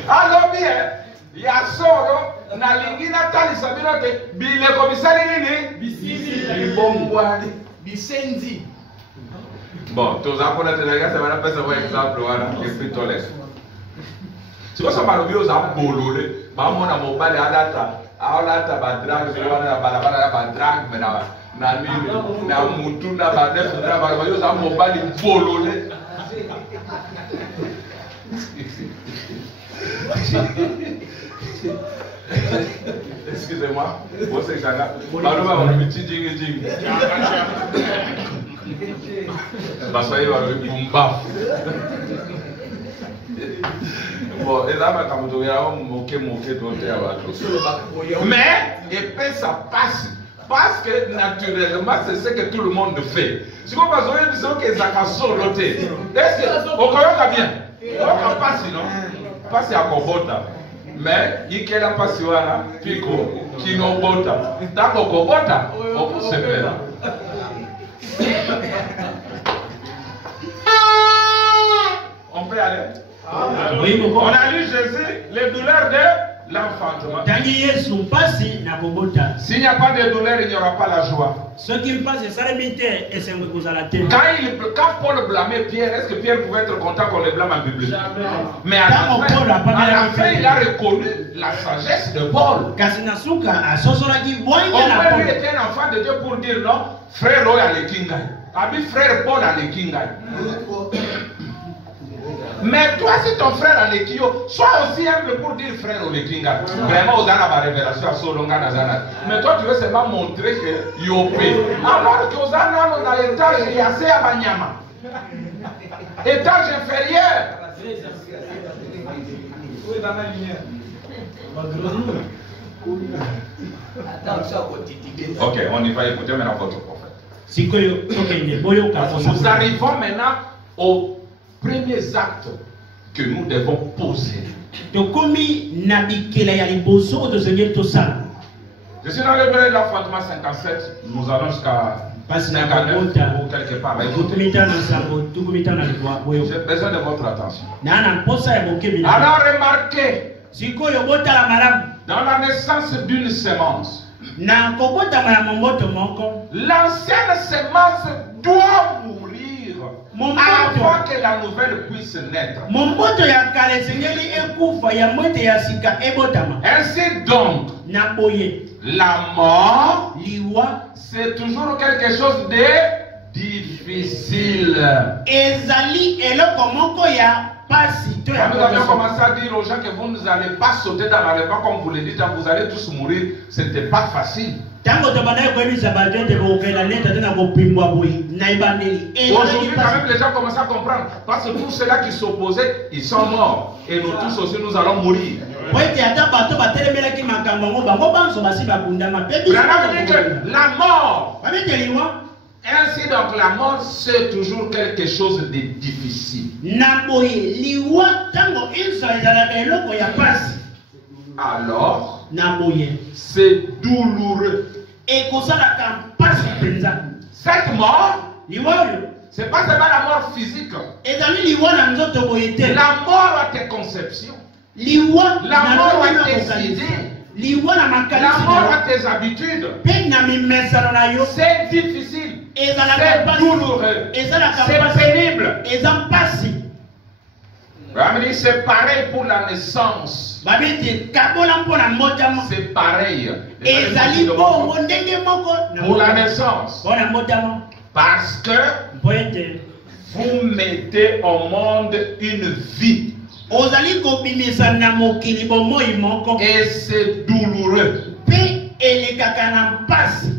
Alors bien, il y a solo, na lingina tali sabino te, bile komisari nini? Bisisi. Bisenzi. Bon, tous les apôtres de la ça va pas savoir exemple, voilà, que c'est tout laisse. Si vous savez, vous avez bololé, maman a mon balai à la badrag, je vais à la badrag, mais na moutou, na badef, vous avez mon balai bololé. Excusez-moi, vous savez que ça va. Malheureusement, on a un petit ding. Basoye va le bumba. Bon, et là, mais, et puis ça passe. Parce que naturellement, c'est ce que tout le monde fait. Si vous avez besoin que ça casse sur l'autre, est-ce que au Koyoka bien? On passe, non? Passe à Kobota. Mais il y a la passion là, Pico, qui n'ont pas. Dans Kobota, on peut se faire. On peut aller. Oui, on a lu Jésus, les douleurs de l'enfantement. S'il n'y a pas de douleur, il n'y aura pas la joie. Quand Paul blâmait Pierre, est-ce que Pierre pouvait être content qu'on le blâme en public? Mais à la fin, il a reconnu la sagesse de Paul. On peut lui être un enfant de Dieu pour dire non, frère Roy à l'Ekingai. Ami frère Paul à l'Ekingai. Mais toi, si ton frère a l'équio, sois aussi humble pour dire frère au l'équinga. Vraiment, aux ma révélation à Solonga Nazana. Mais toi, tu veux seulement montrer que Yopé. Alors que aux Anna, on a l'étage, il y a assez à Banyama. Étage inférieur. Où est dans ma lumière? Ok, on y va écouter maintenant votre prophète. Nous arrivons maintenant au premiers actes que nous devons poser. Je suis dans le verset de l'enfantement 57, nous allons jusqu'à 59 ou quelque part. J'ai besoin de votre attention. Alors remarquez, dans la naissance d'une semence, l'ancienne semence doit mourir avant que la nouvelle puisse naître. Ainsi donc, la mort, c'est toujours quelque chose de difficile. Nous avions commencé à dire aux gens que vous n'allez pas sauter dans la rivière comme vous le dites, vous allez tous mourir. Ce n'était pas facile. Aujourd'hui, quand même, les gens commencent à comprendre. Parce que tous ceux-là qui s'opposaient, ils sont morts. Et nous tous aussi, nous allons mourir. La mort. Ainsi donc, la mort, c'est toujours quelque chose de difficile. alors na boye c'est douloureux. ekozalaka mpasi mpenza. Cette mort, liwa oyo c'est pas seulement la mort physique. ezali liwa na nzoto boye te. La mort à tes conceptions. Liwa La na mort à lokola tes kokanisi. idées. Liwa na La makanisi mort na yo. à tes habitudes. Mpe na mimesano na yo. C'est difficile. ezalaka C'est mpasi. douloureux. ezalaka C'est mpasi. pénible. eza mpasi. C'est pareil pour la naissance. babiti kabola mpona mbotama. C'est pareil. ezali bongo ndenge moko Pour la naissance. mpona mbotama. Parce que mpo ete vous mettez au monde une vie. ozali kobimisa na mokili bomoi moko. Et c'est douloureux. Mpe elekaka na mpasi.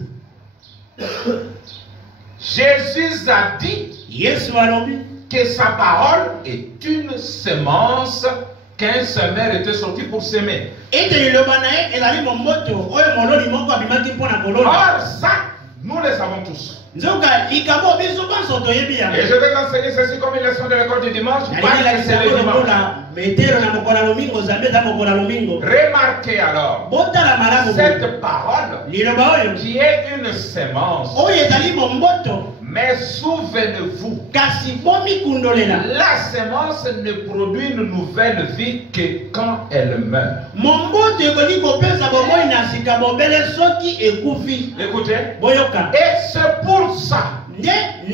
Jésus a dit Yesu alobi que sa parole est une semence qu'un semeur était sorti pour semer. ete liloba na ye ezali momoto oyo mololi moko abimaki mpona kolona. Or ça, nous le savons tous. nzoka likambo biso banso toyebi yango. Et je vais enseigner ceci comme une leçon de l'école du dimanche. Parce que c'est le dimanche. lokola metero na mokolo lomingo zambe eza mokolo lomingo. Remarquez alors botala malamu cette parole liloba oyo qui est une semence. oyo ezali momboto. Mais souvenez-vous, kasi bomikundolela la semence ne produit une nouvelle vie que quand elle meurt. momboto ekoki kopesa bomoi na sika bobele soki ekufi. Écoutez. boyoka Et c'est pour ça nde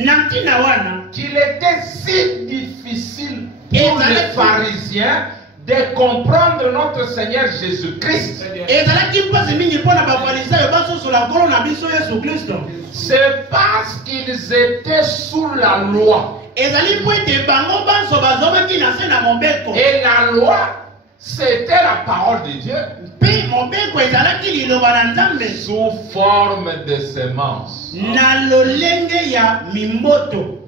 na ntina wana qu'il était si difficile pour les pharisiens de comprendre notre Seigneur Jésus-Christ. ezalaki mpasi mingi mpo na bafarisayo basosola nkolo na biso yesu kristo. C'est parce qu'ils étaient sous la loi. ezali mpo ete bango banso bazomaki na se na mobeko. Et la loi, c'était la parole de Dieu mpe mobeko ezalaki liloba na nzambe sous forme de semence. na lolenge ya mimboto.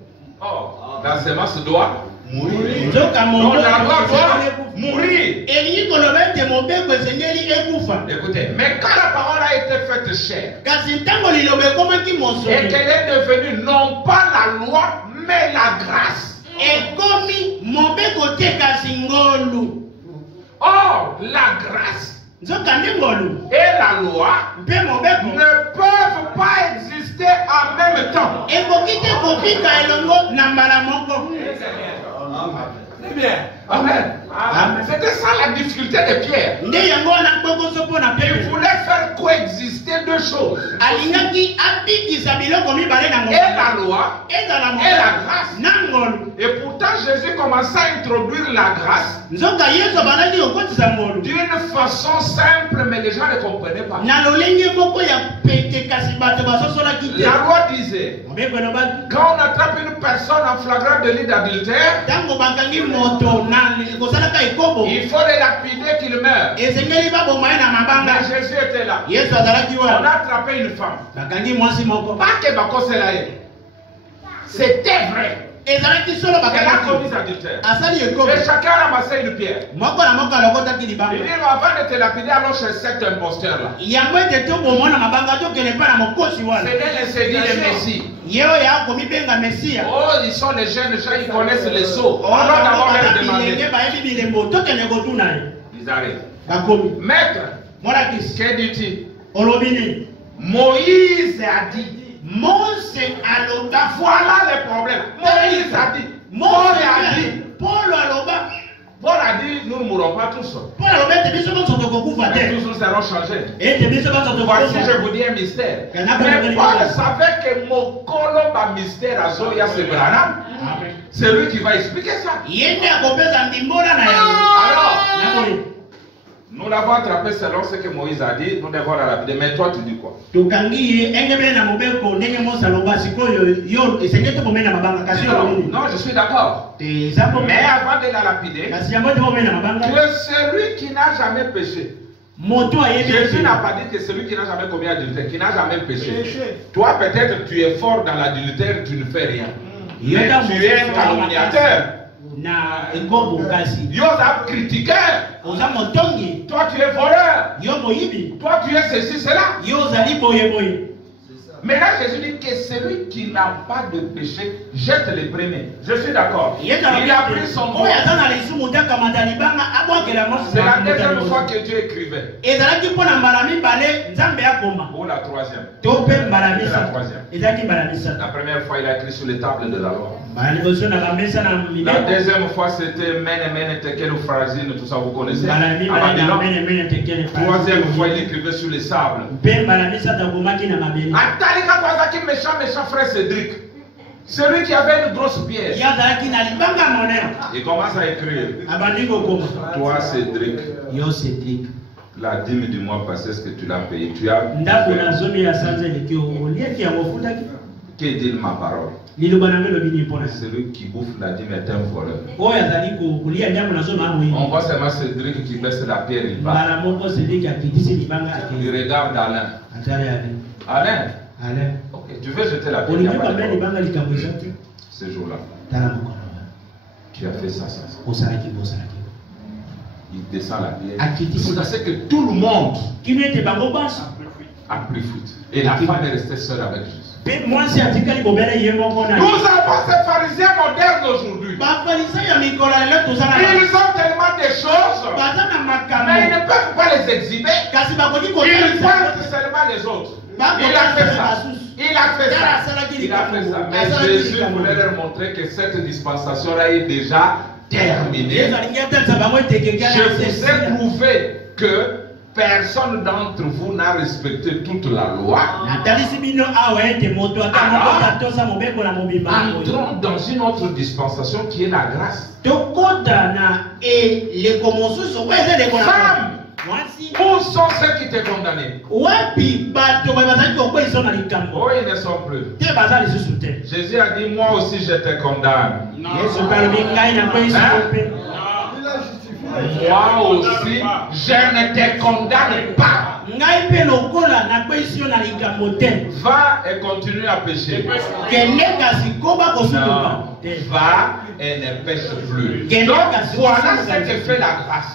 Oh, la semence doit mourir. nzoka Donc la loi mobeko doit mourir. elingi koloba ete mobeko esengeli ekufa. Écoutez, mais quand la parole a été faite chair, kasi ntango liloba ekomaki et mosolo qu'elle est devenue non pas la loi, mais la grâce. ekomi mobeko te kasi ngolu. Or, la grâce nzoka nde ngolu et la loi mpe mobeko ne peuvent pas exister en même temps. ekoki te kofika elongo na mbala moko. Amen. Amen. C'était ça la difficulté de Pierre. nde yango wana kpokoso mpo na Il Petro. voulait faire coexister deux choses. alingaki abikisa biloko mibale na Et la loi ezala et la grâce. na ngolu. Et pourtant Jésus commençait à introduire la grâce nzoka yesu abanaki kokotisa ngolu d'une façon simple, mais les gens ne comprenaient pas. na lolenge moko ya pete kasi bato basosolaki te. La loi disait, mobeko elobaki quand on attrape une personne en flagrant délit d'adultère, ntango bakangi moto na kosalaka ekobo il faut le lapider qu'il meure. esengeli baboma ye na mabanga. Mais Jésus était là. yesu azalaki On a wana attrapé une femme. bakangi mwasi moko. Pas que Bakosela ye. C'était vrai. ezalaki solo Elle a bakangi commis adultère. asali ekobo Et chacun a ramassé une pierre. moko na moko alokotaki Il libanga. dit, avant de te lapider, allons chez cet imposteur-là. yango ete toboma na mabanga tokende mpa na mokosi wana C'était le Seigneur le Messie. ye oyo akomibenga mesiya. Oh, ils sont les jeunes gens, ils connaissent les sceaux. Allons d'abord leur bilenge demander. bayebi bilembo tokende kotuna ye. Ils arrivent. bakomi Maître, molakisi que dit-il? olobi nini. Moïse a dit. mose aloba. Voilà le problème. Moïse a dit. Paul a dit. Paul aloba. Paul a dit, nous ne mourrons pas tous. Paul aloba ete biso nyonso tokokufa Mais te. tous nous serons changés. ete biso nyonso Voici, je tokokufa. vous dis un mystère. Kana Mais Paul Paul savait que Mokolo ba mystère à Zoya Sebranam. C'est lui qui va expliquer ça. ye nde akopesa ndimbola na yango. Alors, Nakoli. nous l'avons attrapé selon ce que Moïse a dit. Nous devons la lapider. Mais toi, tu dis quoi? tokangi ye engebe na mobeko ndenge mose aloba sikoyo yo esengeli tobomena mabanga kasi Non, olobini. non, je suis d'accord. eza Mais avant de la lapider, kasi yango tobomena mabanga. que celui qui n'a jamais péché. moto ayebi Jésus ete n'a pas dit que celui qui n'a jamais commis adultère, qui n'a jamais péché. Toi, peut-être, tu es fort dans l'adultère, tu ne fais rien. Mais tu es un calomniateur. na ekobo kasi Yo a critiqueur. oza motongi. Toi, tu es voleur. yo moyibi. Toi, tu es ceci, cela. yo ozali boye boye. Maintenant, Jésus dit que celui qui n'a pas de péché jette les premiers. Je suis d'accord. Il a pris son mot. C'est la deuxième fois que Dieu écrivait. Ou la troisième. La première fois, il a écrit sur les tables de la loi. La deuxième fois, c'était Mene, Tekel, Phrasine, tout ça, vous connaissez. Troisième fois, il écrivait sur les sables. Méchant frère Cédric. Celui qui avait une grosse pierre. Il commence à écrire. Toi, Cédric. La dîme du mois passé, est-ce que tu l'as payé? Tu as. Que dit ma parole? Celui qui bouffe la dîme est un voleur. On voit seulement Cédric qui baisse la pierre, il bat. Il regarde Alain. Alain. Ok, tu veux jeter la pierre? Ce jour-là. Tu as fait ça. Il descend la pierre. Vous savez que tout le monde a pris fuite. Et la femme est restée seule avec Jésus. Nous avons ces pharisiens modernes d'aujourd'hui. Ils ont tellement de choses, mais ils ne peuvent pas les exhiber. Ils pensent seulement les autres. Il a fait ça. Il a fait ça. Mais Jésus voulait leur montrer que cette dispensation-là est déjà terminée. Je vous ai prouvé que personne d'entre vous n'a respecté toute la loi. Entrons dans une autre dispensation qui est la grâce. Femme, où sont ceux qui t'ont condamné? Oh, ils ne sont plus. Jésus a dit, moi aussi je te condamne. Moi aussi, je ne te condamne pas. Va et continue à pécher. Non, va et ne pêche plus. Donc voilà ce que fait la grâce.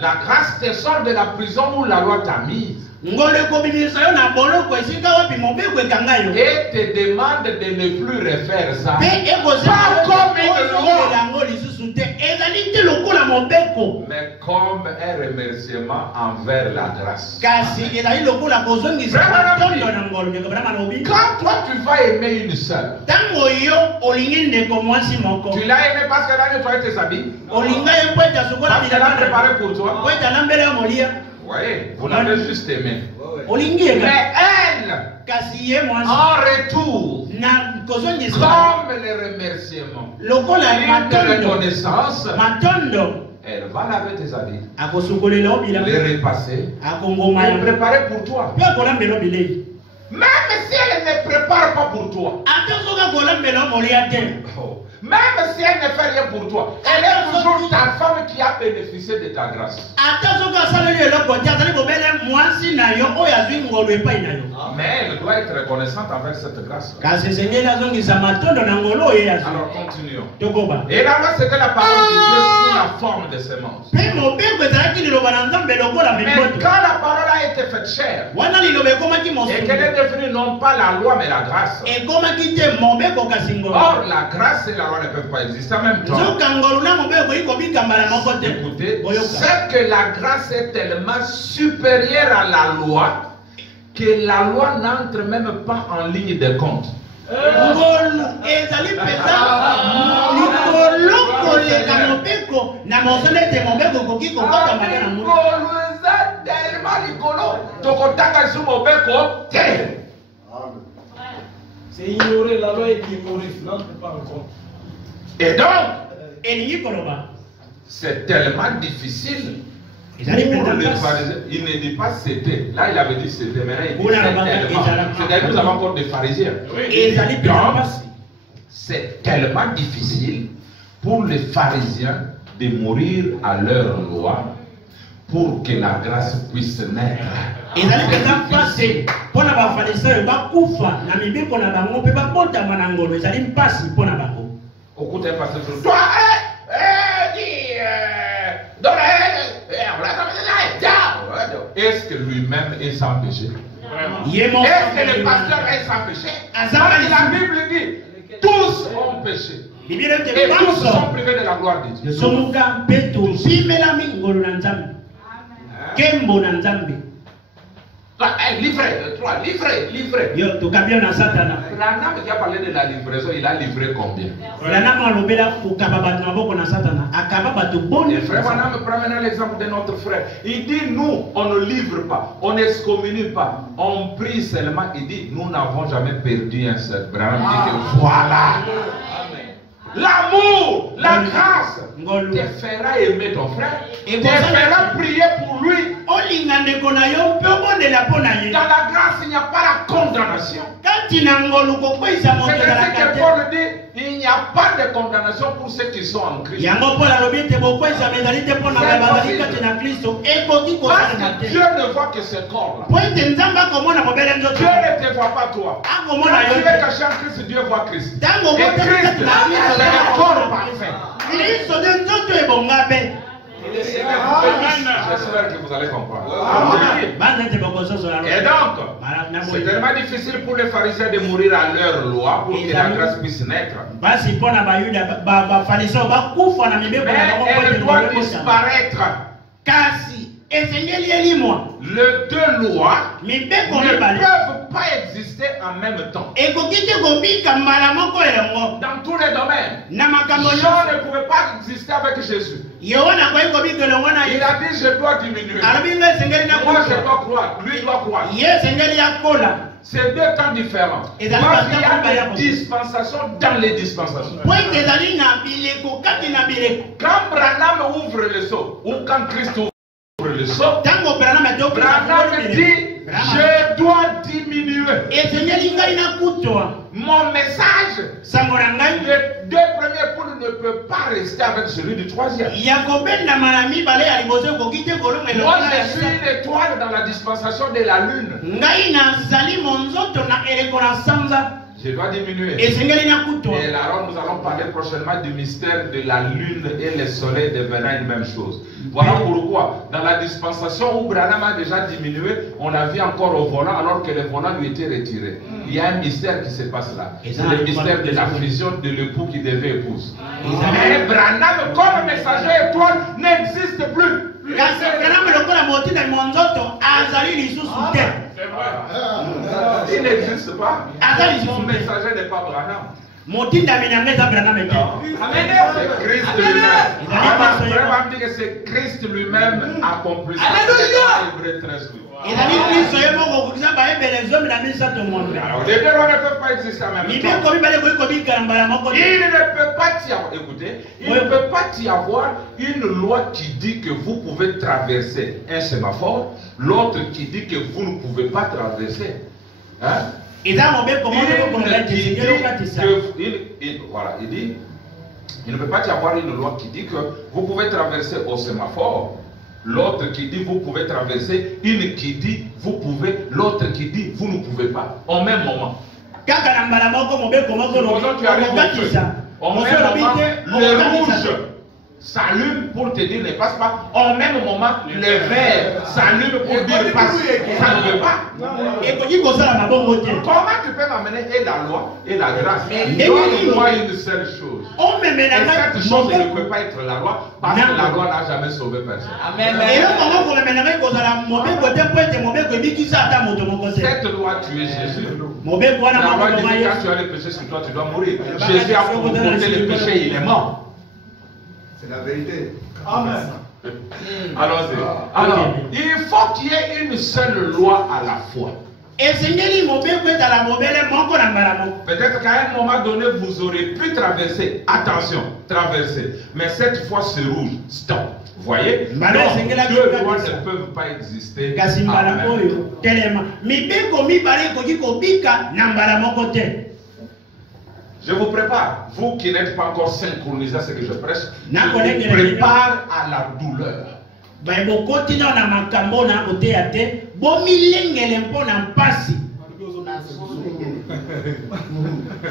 La grâce te sort de la prison où la loi t'a mise. Et te demande de ne plus refaire ça. Pas comme une loi, mais comme un remerciement envers la grâce. Quand toi tu vas aimer une sœur, tu l'as aimée parce qu'elle a nettoyé tes habits, parce qu'elle a préparé pour toi. Voyez, vous l'avez juste aimé. Mais elle, en retour, comme le remerciement, de reconnaissance, elle va laver tes habits, les repasser, et préparer pour toi. Même si elle ne prépare pas pour toi, même si elle ne fait rien pour toi, elle est toujours ta femme qui a bénéficié de ta grâce. Mais elle doit être reconnaissante envers cette grâce. Alors continuons. Et la loi, c'était la parole de Dieu sous la forme de sémence. Mais quand la parole a été faite chair, et qu'elle est devenue non pas la loi mais la grâce. Or, la grâce et la loi ne peuvent pas exister en même temps. Écoutez, c'est que la grâce est tellement supérieure à la loi que la loi n'entre même pas en ligne de compte. C'est ignorer la loi et ignorer, n'entre pas en compte. Et donc, c'est tellement difficile pour les pharisiens. Il ne dit pas c'était. Là, il avait dit c'était. Maintenant, il dit c'est tellement. C'est-à-dire que nous avons encore des pharisiens. Donc, c'est tellement difficile pour les pharisiens de mourir à leur loi pour que la grâce puisse naître. Écoutez, parce que toi, dis, est-ce que lui-même est sans péché? Ye moko Est-ce que le pasteur est sans péché? Parce que la Bible dit, tous ont péché. Biblia Et tous te sont privés de la gloire de Dieu. somuka peto bimela mingolo na nzambe kembo na nzambe Livré. yo tokabia na satana Branham qui a parlé de la livraison, il a livré combien? Branham alobela kokaba bato na boko na satana akaba bato boni. Le frère Branham prend maintenant l'exemple de notre frère. Il dit, nous, on ne livre pas, on n'excommunie pas, on prie seulement. Il dit, nous n'avons jamais perdu un seul. Branham dit que voilà. L'amour, la grâce te fera aimer ton frère et te fera prier pour lui. Dans la grâce, il n'y a pas la condamnation. C'est ainsi que Paul dit, il n'y a pas de condamnation pour ceux qui sont en Christ. Parce que Dieu ne voit que ce corps-là. Dieu ne te voit pas toi. Quand tu es caché en Christ, Dieu voit Christ. Et Christ, c'est le corps parfait. J'espère que vous allez comprendre. Et donc, c'est tellement difficile pour les pharisiens de mourir à leur loi pour que la grâce puisse naître. Mais elle doit disparaître. Les deux lois ne peuvent pas exister en même temps. Dans tous les domaines. Jean ne pouvait pas exister avec Jésus. Il a dit, je dois diminuer. Moi, je dois croire. Lui doit croire. C'est deux temps différents. Il y a des dispensations dans les dispensations. Quand Branham ouvre le sceau, ou quand Christ ouvre le sceau, Branham dit, je dois diminuer. Mon message, les deux premiers poules ne peuvent pas rester avec celui du troisième. Moi, je suis une étoile dans la dispensation de la lune. Je dois diminuer. Et là, nous allons parler prochainement du mystère de la lune et le soleil devenant une même chose. Voilà pourquoi, dans la dispensation où Branham a déjà diminué, on a vu encore au volant alors que le volant lui était retiré. Il y a un mystère qui se passe là. C'est le mystère de la fusion de l'époux qui devait épouse. Mais Branham, comme messager étoile, n'existe plus. Il n'existe pas. Son messager n'est pas Branham. C'est Christ lui-même. Vraiment dire que c'est Christ lui-même accompli. Alléluia. Alors, les deux lois ne peuvent pas exister en même temps. Il ne peut pas y avoir, écoutez, il ne peut pas y avoir une loi qui dit que vous pouvez traverser un sémaphore, l'autre qui dit que vous ne pouvez pas traverser. Hein? Il dit, il ne peut pas y avoir une loi qui dit que vous pouvez traverser au sémaphore, l'autre qui dit vous pouvez traverser, une qui dit vous pouvez, l'autre qui dit vous ne pouvez pas, au même moment. Supposons tu arrives au feu, au même moment, le rouge s'allume pour te dire ne passe pas, au même moment, le vert s'allume pour dire passe, ça ne veut pas. Comment tu peux m'amener et la loi et la grâce? Il doit nous voir une seule chose. Et cette chose ne peut pas être la loi parce que la loi n'a jamais sauvé personne. Cette loi, tu es Jésus. La loi dit que quand tu as le péché sur toi, tu dois mourir. Jésus a porté le péché, il est mort. C'est la vérité. Amen. Allons-y. Alors, il faut qu'il y ait une seule loi à la fois. Peut-être qu'à un moment donné, vous aurez pu traverser. Attention, traverser. Mais cette fois, c'est rouge. Stop. Vous voyez? Donc, deux lois ne peuvent pas exister. Je vous prépare, vous qui n'êtes pas encore synchronisés à ce que je prêche, je vous prépare à la douleur.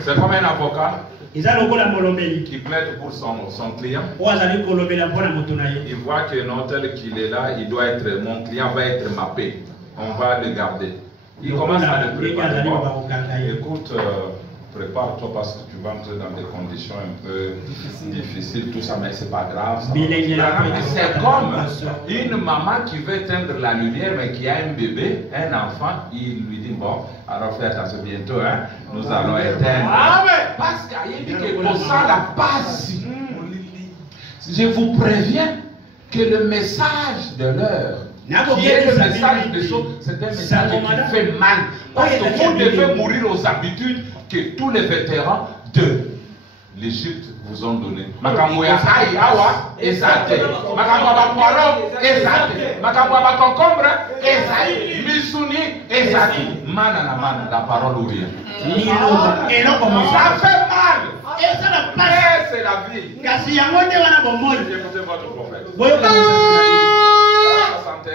C'est comme un avocat qui plaide pour son client. Il voit que non, tel qu'il est là, il doit être, mon client va être mappé. On va le garder. Il commence à le préparer. Bon, écoute, prépare-toi parce que tu vas entrer dans des conditions un peu difficiles, tout ça, mais c'est pas grave. C'est comme une maman qui veut éteindre la lumière, mais qui a un bébé, un enfant, il lui dit, bon, alors fais attention, bientôt, hein, nous allons éteindre. Parce qu'il dit que pour ça, la passe. Je vous préviens que le message de l'heure, qui est le message de choses, c'est un message qui fait mal. Parce que vous devez mourir aux habitudes que tous les vétérans de l'Égypte vous ont donné. Makambo ya aïe awa ezate. Makambo ya poireau ezate. Makambo ya concombre ezate. Misuni ezate. Mana la parole ou rien. Ça fait mal. Et c'est la vie. Écoutez votre prophète.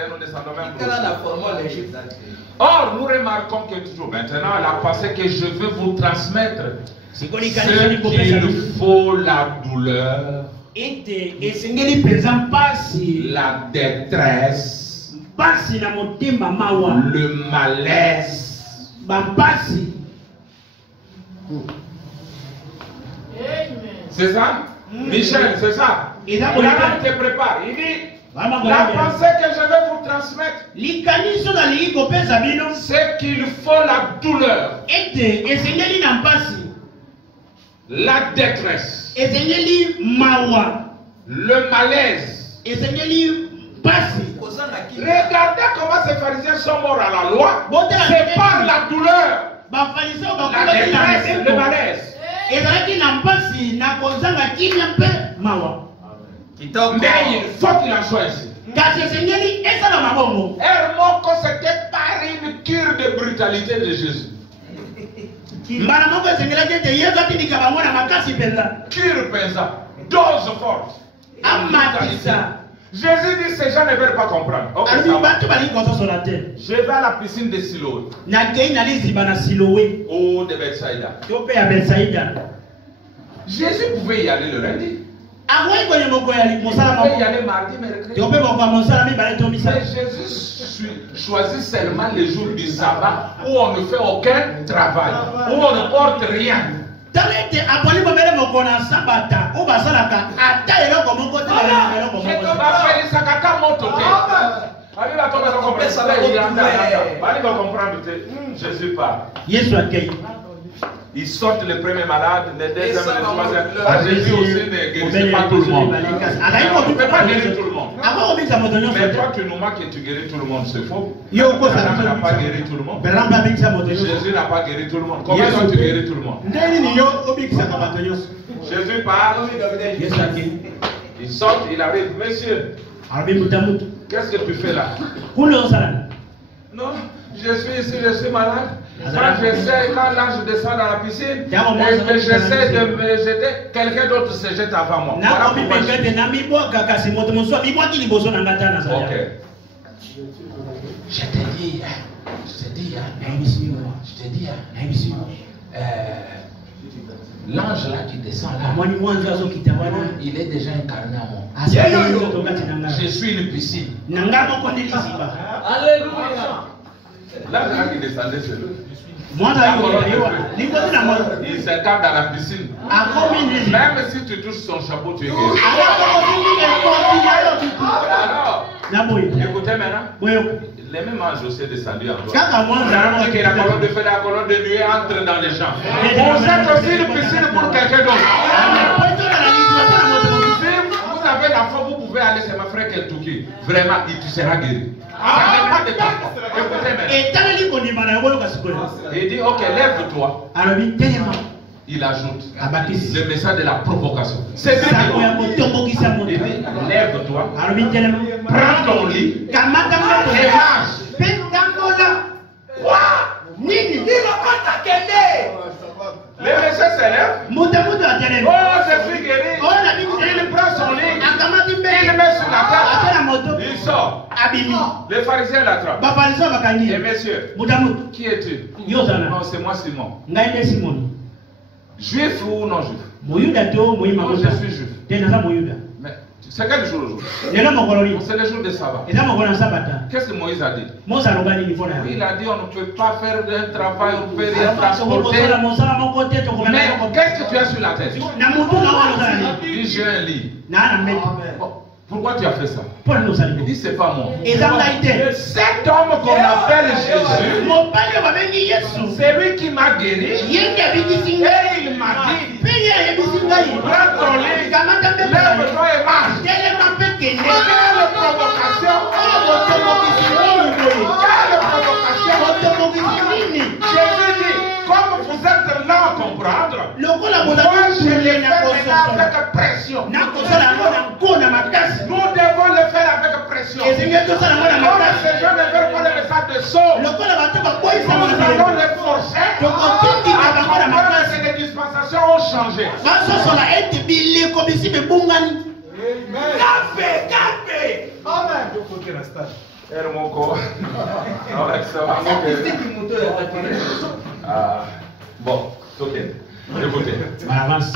Nous descendons même. Or, nous remarquons que toujours maintenant, elle a pensé que je veux vous transmettre ce qu'il faut, la douleur, la détresse, le malaise. C'est ça? Michel, c'est ça? Il te prépare. Il dit, la pensée que je vais vous transmettre, c'est qu'il faut la douleur, la détresse, le malaise. Regardez comment ces pharisiens sont morts à la loi. C'est par la douleur, la détresse, le malaise. Mais il faut qu'il en soit ainsi. Hermoko, c'était par une cure de brutalité de Jésus. Cure pesant, dose forte. Jésus dit ces gens ne veulent pas comprendre. Okay, je vais à la piscine de Siloé. Ou de Bethsaïda. Jésus pouvait y aller le lundi. Il pouvait y aller mardi, mercredi. Mais Jésus choisit seulement les jours du sabbat où on ne fait aucun travail, où on ne porte rien. Jésus parle. Ils sortent le premier malade, le deuxième, le troisième. Jésus aussi ne guérissait pas tout le monde. On ne peut pas guérir tout le monde. Mais toi, tu nous manques et tu guéris tout le monde, c'est faux. Abraham n'a pas guéri tout le monde. Jésus n'a pas guéri tout le monde. Comment toi tu guéris tout le monde? Jésus parle. Il sort, il arrive. Monsieur, qu'est-ce que tu fais là? Non, je suis ici, je suis malade. Quand là je descends dans la piscine et que j'essaie de me jeter, quelqu'un d'autre se jette avant moi. Ok. Je te dis, l'ange là qui descend là, il est déjà incarné à moi. Je suis une piscine. Alléluia. L'ange là qui descendait, c'est lui. Il s'incarne dans la piscine. Même si tu touches son chapeau, tu es guéri. Alors, écoutez maintenant. Les mêmes anges aussi descendus en toi. Que la colonne de feu et la colonne de nuée entrent dans les gens. Vous êtes aussi une piscine pour quelqu'un d'autre. Si vous avez la foi, vous pouvez aller chez ma frère Keltouki. Vraiment, tu seras guéri. Ça n'est pas de temps. Écoutez maintenant. Il dit, ok, lève-toi. Il ajoute le message de la provocation. C'est ça. Il dit, lève-toi. Prends ton lit. Et marche. Quoi? Le monsieur s'élève. Oh, je suis guéri. Il prend son lit. Il le met sur la table. Il sort. Les pharisiens l'attrapent. Et monsieur, qui es-tu? Non, c'est moi Simon. Juif ou non juif? Muyuda to muyima Moi, kota. je suis juif. Tena za muyuda. Mais c'est quel jour aujourd'hui? Lelo mokololi. C'est le jour de sabbat. Eza mokolo sabata. Qu'est-ce que Moïse a dit? Mosa lobani ni fona. Il a dit on ne peut pas faire un travail, on peut rien transporter. Mais qu'est-ce que tu as sur la tête? Na mutu na wana zani. Il dit j'ai un lit. Na na meti. Bon, pourquoi tu as fait ça? Paul nous Il salue. dit c'est pas moi. Eza ngaite. Cet homme qu'on appelle Jésus, Mo pale babengi Yesu. c'est lui qui m'a guéri. Yenge bikisinga. Et il m'a dit, Peye ebisinga yi. prends ton lit, Kamata mbe. lève-toi et marche. Tele mapeke ne. Quelle provocation! Quelle provocation! Jésus dit, comme vous êtes là à comprendre, Lokola moi bola je le fais na maintenant kososola. avec pression. Na kosala ngona nkona makasi. Nous devons le faire avec pression. Ezinga tosala ngona Comme makasi. ces gens ne veulent pas le message de saut, Lokola batoka boyisa nous ngona allons bilenge. les forcer à Tokotindika bango na comprendre makasi. que les dispensations ont changé. Basosola ete bileko bisi bebungani. Bon, ok. Écoutez. Avance.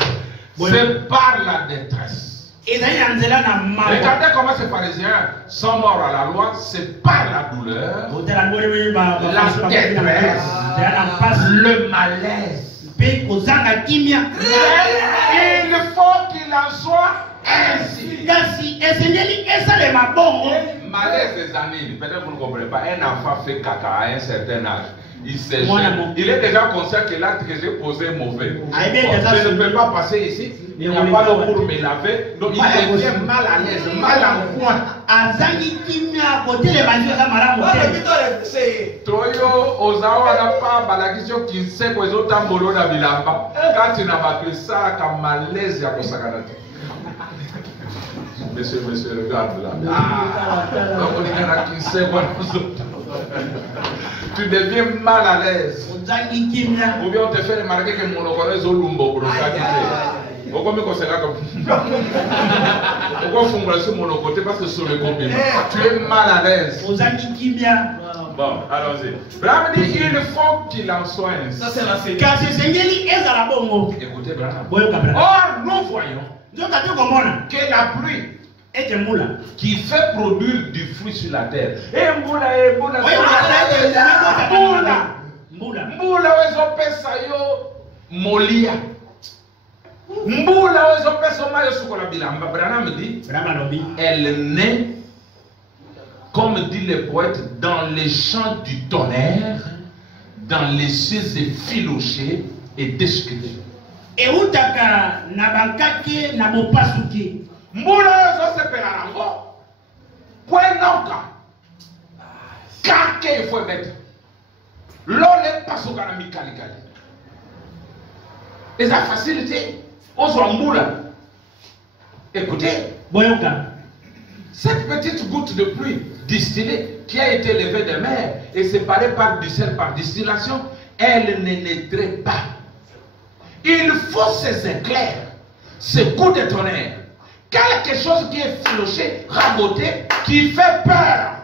C'est par la détresse. Ezali na nzela na mawa. Regardez comment ces pharisiens sont morts à la loi, c'est par la douleur, Otala ngole ba la détresse, le malaise. pe kozanga kimia. Il faut qu'il en soit ainsi. Kasi esengeli esalema bongo. Malaise des années, peut-être que vous ne comprenez pas, un enfant fait caca à un certain âge. Il s'est Moi, gêné. non. Il est déjà conscient que l'acte que j'ai posé est mauvais. Ah, eh bien, Bon, déjà, je ne c'est- peux pas passer ici, il n'y a Mais pas on d'eau est pour pas- me laver, donc il Voilà, devient aussi. mal à l'aise, mal en point. Azangi kimia kotelema ndio kama malamu te. Toyo ozawa na pa balakisho kinseko ezotambolo na bilamba kati na bato ça comme malaise ya kosakana te. Monsieur, regarde là. On est dans kinseko na kosakana. Tu deviens mal à l'aise. Ozangi kimia. Ou bien on te fait remarquer que mon okolo ezolumba okosakite. Pourquoi me conseiller comme pourquoi fondre sur mon côté parce que sur le compliment tu es mal à l'aise. Ozangi kimia. Bon, allons-y. Braham dit il faut qu'il en soit ainsi. Ça, c'est la série. Kasi esengeli ezala bongo. Écoutez, Braham. Boyoka bra. Or, nous voyons Nzoka te komona. que la pluie Ete mula. qui fait produire du fruit sur la terre. Et mbula, Oyo ate ezala mbula. mbula. Mbula wezopesa yo molia. Mbula wezopesa mayo sukola bilamba. Braham dit Brahma lobi. elle naît, comme dit le poète, dans les champs du tonnerre, dans les cieux effilochés et déchiquetés. Eutaka na bankake na bopasuki. Mbula oyo sepela nango po enoka kake il faut mettre lole pasuka na mikalikali eza facilité ozwa mbula. Écoutez, Boyoka. cette petite goutte de pluie distillée qui a été levée des mers et séparée par du sel par distillation, elle ne naîtrait pas. Il faut ces éclairs, ces coups de tonnerre, quelque chose qui est fauché, raboté, qui fait peur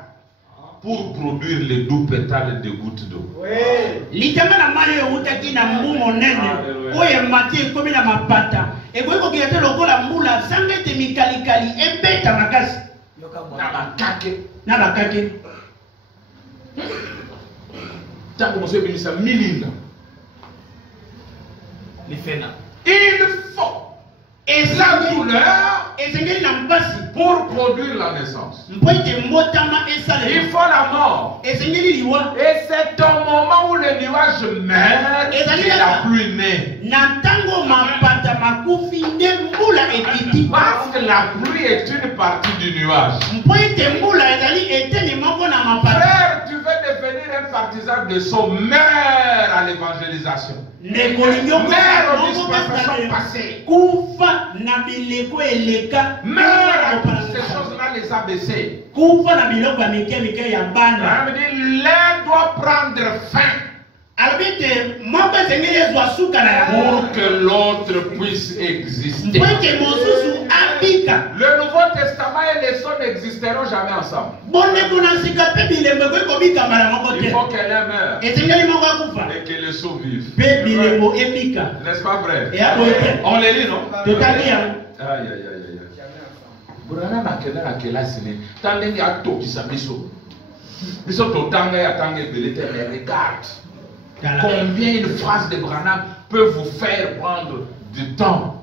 pour produire les doux pétales de gouttes d'eau. Litama na mali eutaki na mbumo nene. Oye mati ekomi na mapata. Ekoki kokila te lokola mbula sanga ete mikalikali ebeta makasi. Na bakake, Na bakake. tango moso ebimisa milinga. Les fena. Il faut la douleur Esengeli na mpasi. pour produire la naissance. Mpo ete mbotama Il esalema. faut la mort. Esengeli liwa. Et c'est au moment où le nuage meurt Et que la pluie naît. Na ntango mapata makufi nde mbula etiti. Parce que la pluie est une partie du nuage. Mpo ete mbula ezali eteni moko na mapata. Frère, tu veux devenir un partisan de son mère à l'évangélisation. Ndeko lingo Mère aux dispensations passées. kufa na bileko eleka. Mère à toutes ces choses-là, les ABC. Kufa na biloko ya mike mike ya bana. Ça veut dire l'un doit prendre fin Alobi ete moko esengeli ezwa suka na yango. pour que l'autre puisse exister. Mpo ete mosusu abika. Le Nouveau Testament et les sceaux n'existeront jamais ensemble. Il faut que l'un meure et que les sceaux vivent. N'est-ce pas vrai? On les lit, non? Aïe, aïe, aïe. Branham a quel âge? Tant qu'il y a tout qui s'abisso. Ils sont autant et mais regarde combien une phrase de Branham peut vous faire prendre du temps,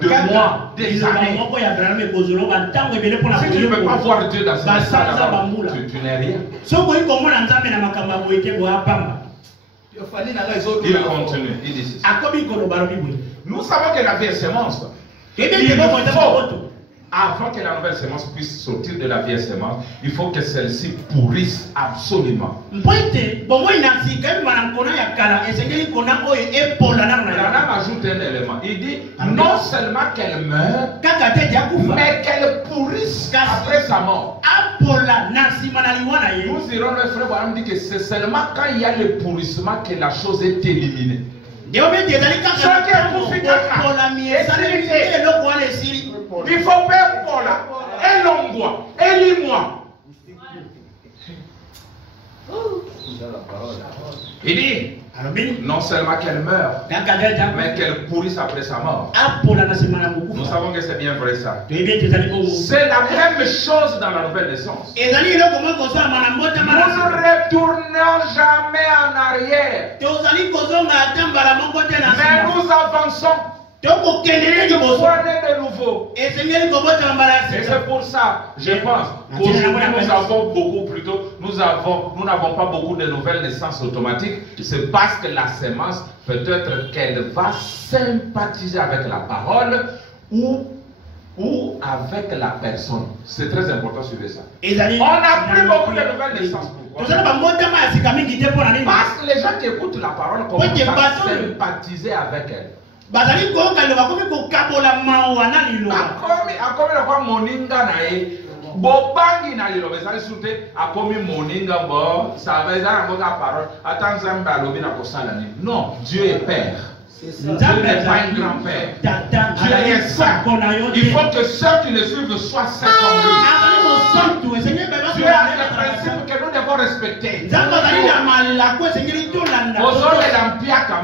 de mois, des années. Si tu ne peux pas voir Dieu dans ce message, tu n'es rien. Il continue, il dit ceci. Nous savons que la vie est sémence. Il faut, avant que la nouvelle sémence puisse sortir de la vieille sémence, il faut que celle-ci pourrisse absolument. Branham ajoute un élément. Il dit non seulement qu'elle meurt, mais qu'elle pourrisse après sa mort. Nous irons, le frère Branham dit que c'est seulement quand il y a le pourrissement que la chose est éliminée. Il faut faire pour là, et l'ongwa, et l'imois. Il dit, non seulement qu'elle meurt, mais qu'elle pourrisse après sa mort. Nous savons que c'est bien vrai ça. C'est la même chose dans la nouvelle naissance. Nous ne retournons jamais en arrière, mais nous avançons. Il faut naître de nouveau. Et c'est pour ça, je pense qu'aujourd'hui nous avons beaucoup plutôt, nous n'avons pas beaucoup de nouvelles naissances automatiques. C'est parce que la sémence, peut-être qu'elle va sympathiser avec la parole ou avec la personne. C'est très important de suivre ça. On n'a plus beaucoup de nouvelles naissances. Pourquoi? Parce que les gens qui écoutent la parole commencent à sympathiser avec elle. Akomi moninga na ye bobangi na lilo bezali sute akomi moninga bo ça va ezala ngo ka parole attends Nzambe alobi na kosala ni. Non, Dieu est père. Dieu n'est pas un grand-père. Dieu est saint. Il faut que ceux qui le suivent soient saints comme lui. Dieu a des principes que nous devons respecter.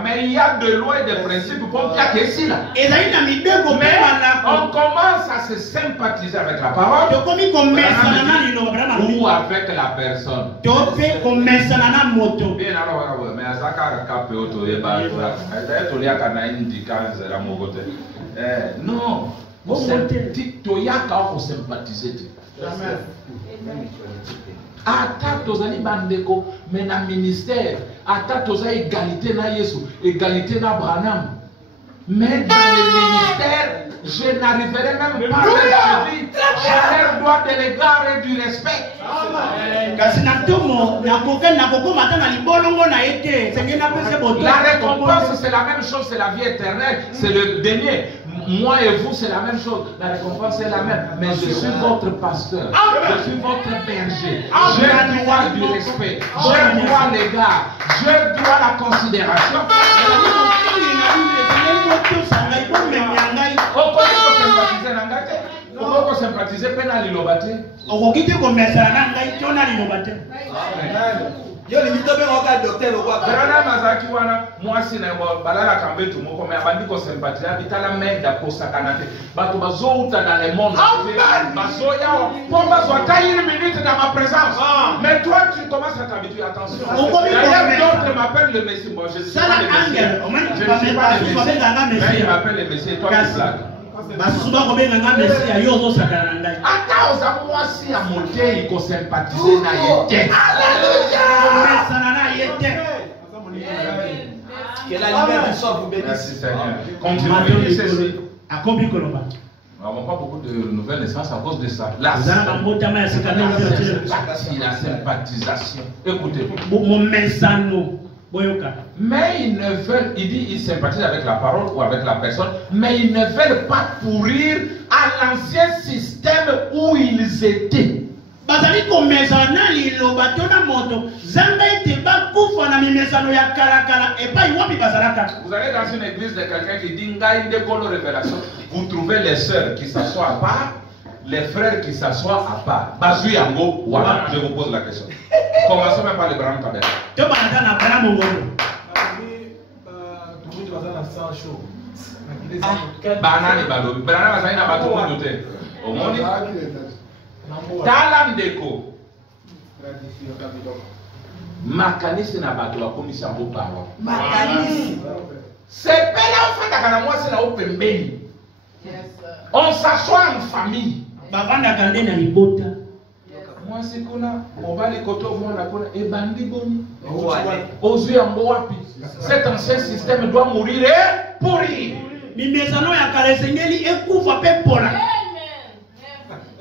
Mais il y a de lois et de principes pour Piaka ici là. Mais on commence à se sympathiser avec la parole ou avec la personne. Non, on sympathiser. Ata tozali bandeko, mais na ministère, ata tozali égalité na Yesu, égalité na Branham. Mais dans le ministère, je n'arriverai même pas à leur dire, je leur dois de l'égard et du respect. La récompense, c'est la même chose, c'est la vie éternelle, c'est le dernier. Moi et vous, c'est la même chose. La récompense est la même. Mais je suis votre pasteur. Je suis votre berger. Je dois du respect. Je dois l'égard. Je dois la considération. Pourquoi sympathiser pena lilobate? Yo limite bien au cas docteur au roi. Branham azaki wana mwasi na balala kambetu moko mais abandi ko sympathie bitala menda ko sakanate. Bato bazouta dans le monde. Bazoya pour bazota une minute dans ma présence. Mais toi tu commences à t'habituer, attention. D'autres m'appellent le Messie. Moi je suis pas le Messie. Je ne suis pas le Messie. Mais il m'appelle le Messie. Toi tu blagues. Ata oza mwasi ya modèle ko sympathiser na yete. Que la lumière soit vous bénisse. Merci Seigneur. Continuez ceci. Nous n'avons pas beaucoup de nouvelles naissances à cause de ça. La sympathisation. Écoutez. Mais ils ne veulent, il dit, ils sympathisent avec la parole ou avec la personne, mais ils ne veulent pas pourrir à l'ancien système où ils étaient. Vous allez dans une église de quelqu'un qui dit Ngai Ndekolo révélation, vous trouvez les sœurs qui s'assoient à part les frères qui s'assoient à part. Bazui Yango, voilà, je vous pose la question. Commençons même par les Branham Kabel. Banani Balo, Branham Zaina Bato Modote. Au monde, Talandeko. Makanisi na bato wa komisi yango parole. Makanisi. C'est pas là au fait que moi c'est là au pembeni. On s'assoit en famille. Bavanda kande na libota. Moi c'est kona mobali koto vona kona e bandi boni. Ozui yango wapi. Cet ancien système doit mourir et pourrir. Mimezano ya kale sengeli ekufa pe pona.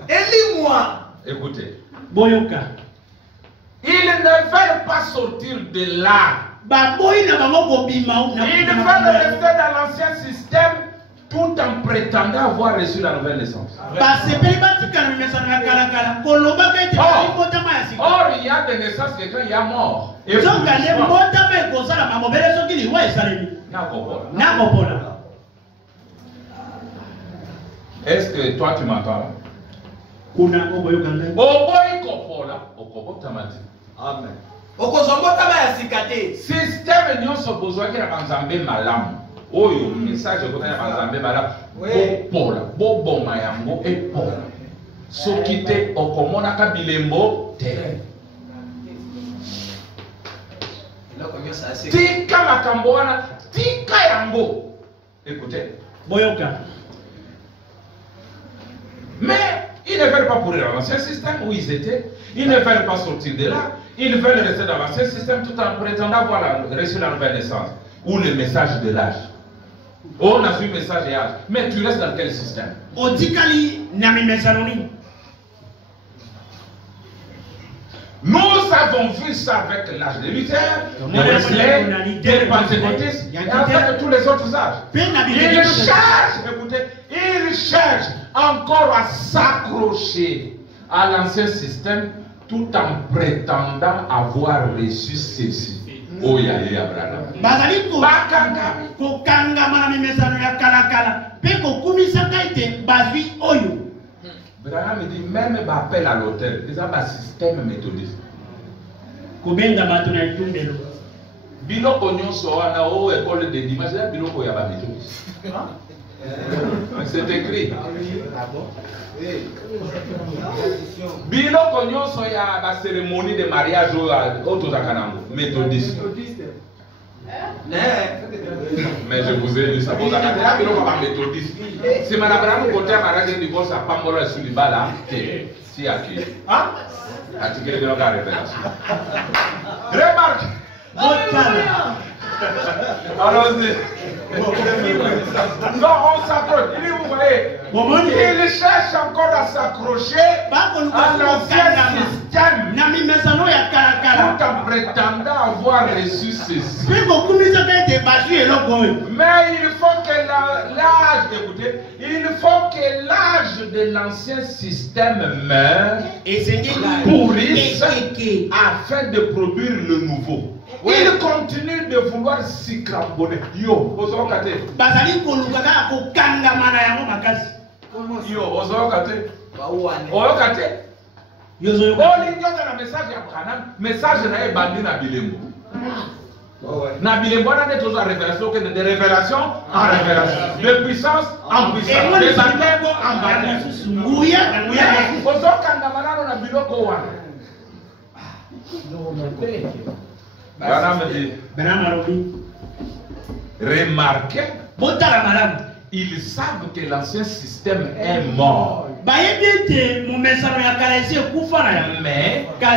Élis-moi. Écoutez. Boyoka. Ils ne veulent pas sortir de là. Ils veulent rester dans l'ancien système tout en prétendant avoir reçu la nouvelle naissance. Or, il y a des naissances que quand il y a mort. Est-ce que toi tu m'entends là? Amen. Système nyonso besoin que na nzambe malamu. Oyo message ko na nzambe malamu. Pola, boboma yango e pola. Soki te okomona ka bilembo te. Tika makambo wana, tika yango. Écoutez, boyoka. Mais ils ne veulent pas pourrir l'ancien système où ils étaient. Ils ne veulent pas sortir de là. Ils veulent rester dans l'ancien système tout en prétendant avoir reçu la nouvelle naissance. Ou le message de l'âge. On a su le message de l'âge. Mais tu restes dans quel système? Nous avons vu ça avec l'âge de Luther, de Wesley, des Pentecôtistes, et avec tous les autres âges. Ils cherchent, écoutez, ils cherchent encore à s'accrocher à l'ancien système tout en prétendant avoir reçu ceci. Oh, il y a Abraham. Abraham dit même appel à l'hôtel, ils ont un système méthodiste. Biloko nyonso wana o école de dimanche, c'est biloko ya ba méthodiste. C'est écrit. Biloko nyonso ya ba cérémonie de mariage au tozakanango méthodiste. Mais je vous ai dit ça. Vous avez un biloko ba méthodiste. Si madame côté mariage de divorce à Pambola sur le bas là, si à qui? Ah? Article de la révélation. Remarque. Allons-y. Non, on s'accroche. Vous voyez, il cherche encore à s'accrocher à l'ancien système tout en prétendant avoir reçu ceci. Mais il faut que l'âge, écoutez, il faut que l'âge de l'ancien système meure et pourrisse afin de produire le nouveau. Il continue de vouloir s'y cramponner. Yo, Ozokate. Yo, Ozokate. Ozokate. Olingoza na message ya Branham, message na e bandi na bilembo. Na bilembo na neto za révélation que de révélation en révélation, de puissance en puissance, de baptême en baptême. Ozokanda manano na biloko wana. Remarquez, ils savent que l'ancien système est mort. Mais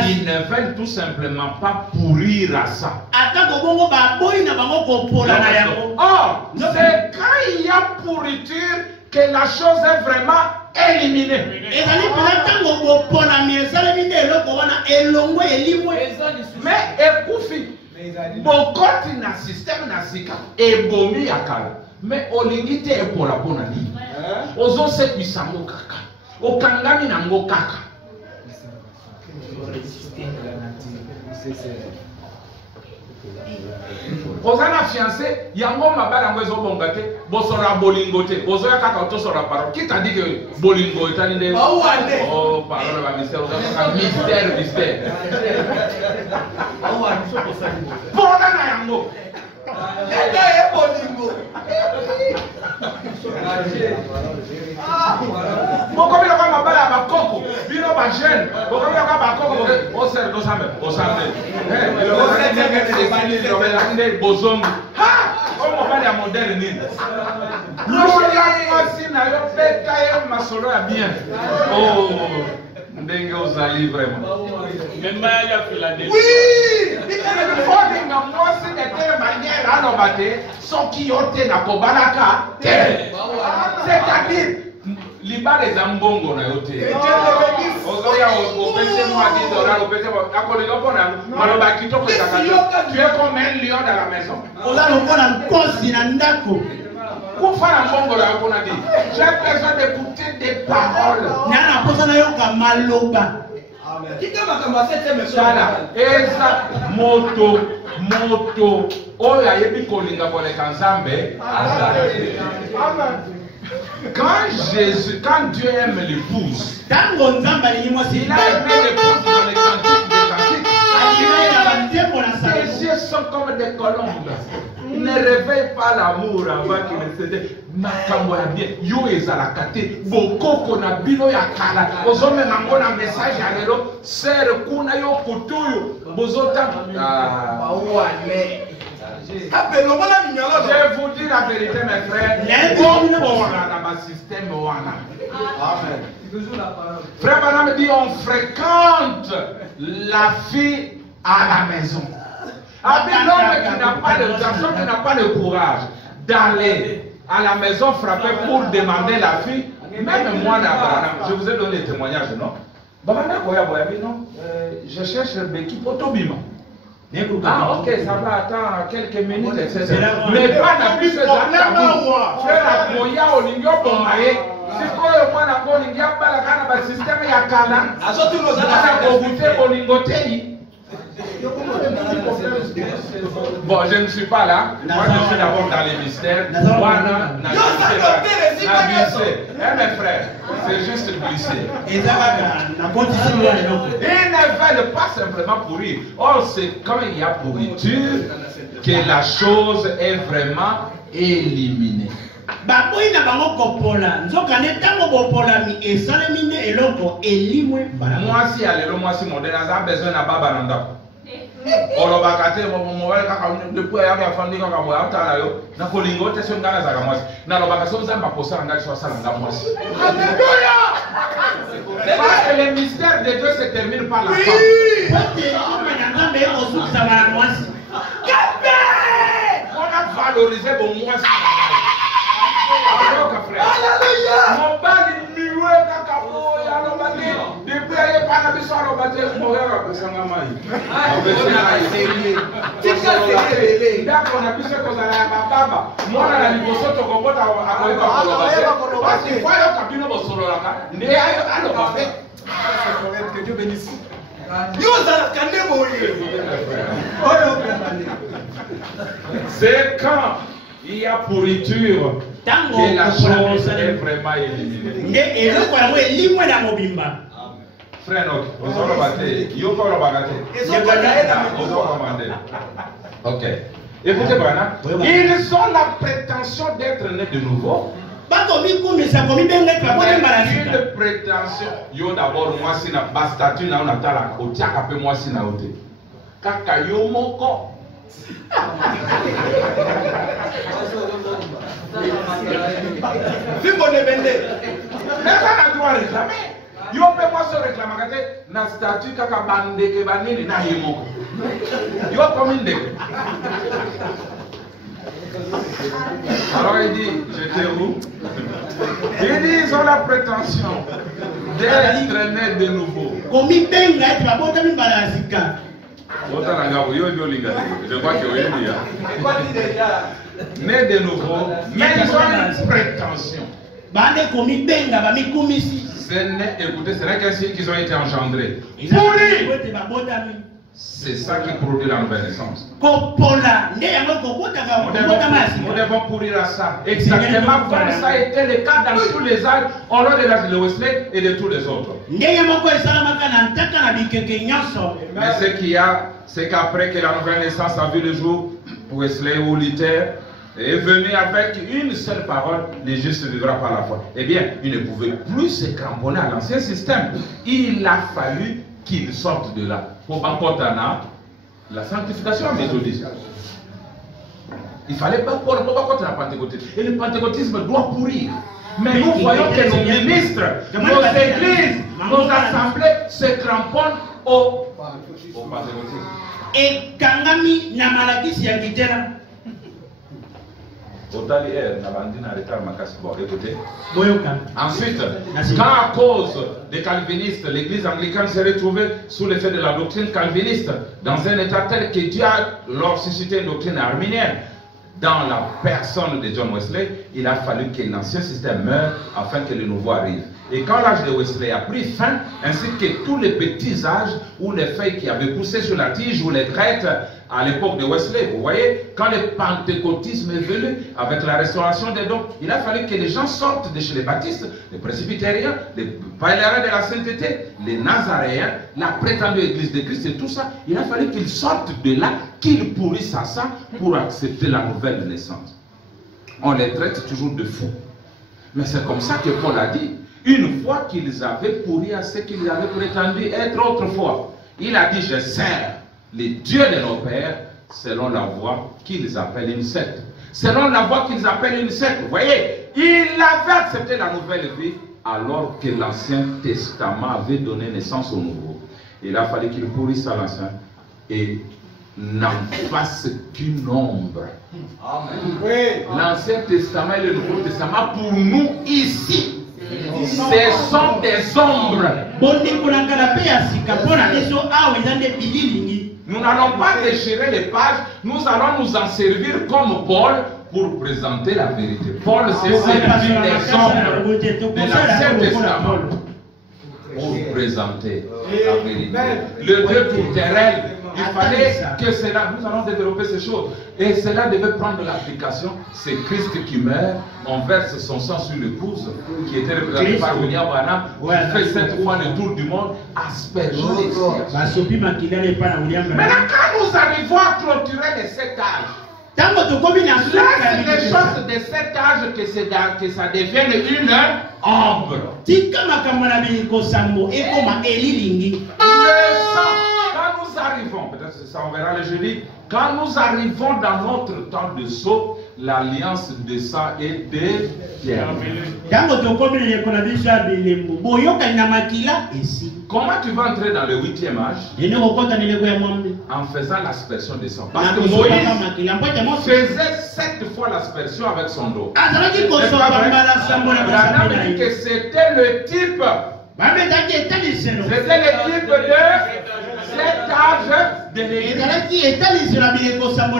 ils ne veulent tout simplement pas pourrir à ça. Or, c'est quand il y a pourriture que la chose est vraiment éliminée. Mais écoutez, bokoti na système na sika ebomi yakala. Mais olingite epola pona ni. Ozo se bisango kaka. Okangami na ngo kaka. Ozana fiancé, yango mabala ngo ezobonga te, bosora bolingo te, ozoya kaka tosora parole. Qui t'a dit que bolingo etani nde? Oh, parole ba mystère, mystère, mystère. Bona na yango. Bokomi loka mabala ba koko, bino ba jeune, bokomi loka ba koko, o ser do sambe, o sambe. Bozongo. Ha! Como bali ya modèle nini? Lola mwasi na yo peka ye masolo ya bien. Oh, ndenge ozali vraiment. Même à Philadelphie. Oui! Folinga mwasi de manière aloba te, soki yo te na kobalaka te. C'est-à-dire, libala eza mbongo na yo te. Ozoya opese mwa $10, opese mwa akolinga mpona maloba kitoko ezaka te. Tu es comme un lion dans la maison. Oza lokola nkosi na ndako. Kufa na mbongo na yo mpona di. J'ai besoin d'écouter des paroles. Nana posa na yoka maloba. Tala, eza moto oyo ayebi kolinga koleka Nzambe azali. Quand Dieu aime l'épouse, Tango nzamba ni mwasi. il a aimé l'épouse dans les cantiques des cantiques. Les yeux sont comme des colombes. Ne réveille pas l'amour avant qu'il ne se dé. Makambo ya bien. Yo ezalaka te. Bokoko na bino ya kala. Ozome mango na message ya lelo. Sere kuna yo kutuyu. Bozota. Je vous dis la vérité, mes frères. Dans ma système wana. Frère Banam dit on fréquente la fille à la maison. L'homme qui n'a pas le garçon, qui n'a pas le courage d'aller à la maison frapper pour demander la fille, même moi, je vous ai donné des témoignages, non? Je cherche Becky pour Tobima. Ah, ok, ça va attendre quelques minutes, etc. Mais pas la plus de frère Moya Olingio Bomaye. C'est quoi le moins d'abord Olingia Balakana, le système Yakana? Bon, je ne suis pas là. Moi, je suis d'abord dans les mystères. Mes frères, c'est juste glisser. Ils ne veulent pas simplement pourrir. Or, c'est quand il y a pourriture que la chose est vraiment éliminée. Baboyi na bango kopola nzoka ne tango kopola mi esalemine eloko elimwe bala mwasi alelo mwasi modèle aza besoin na baba na ndako olobaka te mobali kaka depuis ayaka afandi kaka boya atala yo na kolingo te so ngana zaka mwasi nalobaka so nzamba kosala ngaki so asala nga mwasi. Alléluia! Le mystère de Dieu se termine par la femme. On a valorisé bon mwasi. Mon bali miwe kaka boya lobate depuis aye pana biso lobate moya kusanga mai. Ndako na biso kozala ya baba mwana na liboso tokobota akoyeba kolobate parce que foyo kabino bosololaka nde ayo aloba fe. Que Dieu bénisse. C'est quand il y a pourriture que la chose est vraiment éliminée. Frère, ok. Écoutez, Brana. Ils ont la prétention d'être nés de nouveau. Une prétention. Yo d'abord, moi, si na statut na onatala, otiaka pe moi si na ote. Kaka yo moko. Mais ça n'a droit à réclamer. Yo pe moi se réclamer na statut kaka bandeke banini na yemoko. Yo comme une deke. Alors il dit, j'étais où? Il dit, ils ont la prétention d'être nés de nouveau. Je crois que oui, nés de nouveau, mais ils ont une prétention. Écoutez, c'est vrai qu'ainsi qu'ils ont été engendrés. C'est ça qui produit la nouvelle naissance. Nous devons pourrir à ça. Exactement comme ça a été le cas dans tous les âges, au long de l'âge de Wesley et de tous les autres. Mais ce qu'il y a, c'est qu'après que la nouvelle naissance a vu le jour, Wesley ou Luther est venu avec une seule parole, le juste vivra par la foi. Eh bien, il ne pouvait plus se cramponner à l'ancien système. Il a fallu qu'il sorte de là. Pour Bankotana, la sanctification méthodiste. Il fallait pas pour contre la pentecôtisme. Et le pentecôtisme doit pourrir. Mais nous voyons que nos ministres, nos églises, nos assemblées se cramponnent au pentecôtisme. Et Kangami Namalakis Yakitera. Ensuite, quand à cause des calvinistes, l'église anglicane s'est retrouvée sous l'effet de la doctrine calviniste, dans un état tel que Dieu a leur suscité une doctrine arminienne, dans la personne de John Wesley, il a fallu que l'ancien système meure afin que le nouveau arrive. Et quand l'âge de Wesley a pris fin, ainsi que tous les petits âges ou les feuilles qui avaient poussé sur la tige ou les crêtes à l'époque de Wesley, vous voyez, quand le pentecôtisme est venu avec la restauration des dons, il a fallu que les gens sortent de chez les baptistes, les presbytériens, les pèlerins de la sainteté, les nazaréens, la prétendue église de Christ et tout ça. Il a fallu qu'ils sortent de là, qu'ils pourrissent à ça pour accepter la nouvelle naissance. On les traite toujours de fous. Mais c'est comme ça que Paul a dit. Une fois qu'ils avaient pourri à ce qu'ils avaient prétendu être autrefois, il a dit: je sers les dieux de nos pères selon la voie qu'ils appellent une secte. Selon la voie qu'ils appellent une secte. Vous voyez, il avait accepté la nouvelle vie alors que l'Ancien Testament avait donné naissance au Nouveau. Il a fallu qu'il pourrisse à l'Ancien et n'en fasse qu'une ombre. L'Ancien Testament et le Nouveau Testament pour nous ici, ce sont des ombres. Nous n'allons pas déchirer les pages, nous allons nous en servir comme Paul pour présenter la vérité. Paul s'est servi des ombres de l'Ancien Testament pour présenter la vérité. Le Dieu tout-terrestre, il fallait que cela, nous allons développer ces choses. Et cela devait prendre l'application. C'est Christ qui meurt, on verse son sang sur l'épouse, qui était représenté par William Branham, qui fait 7 fois le tour du monde, aspergeant les Maintenant, quand nous arrivons à clôturer les 7 âges, laisse les choses de cet âge que ça devienne une ombre. Le sang, quand nous arrivons, peut-être c'est ça, on verra le jeudi, quand nous arrivons dans notre temps de saut, l'alliance de sang est déterminée. Comment tu vas entrer dans le 8e âge? En faisant l'aspersion de sang. Parce que Moïse faisait 7 fois l'aspersion avec son dos. Branham dit que c'était le type. C'était le type de cet âge de l'église.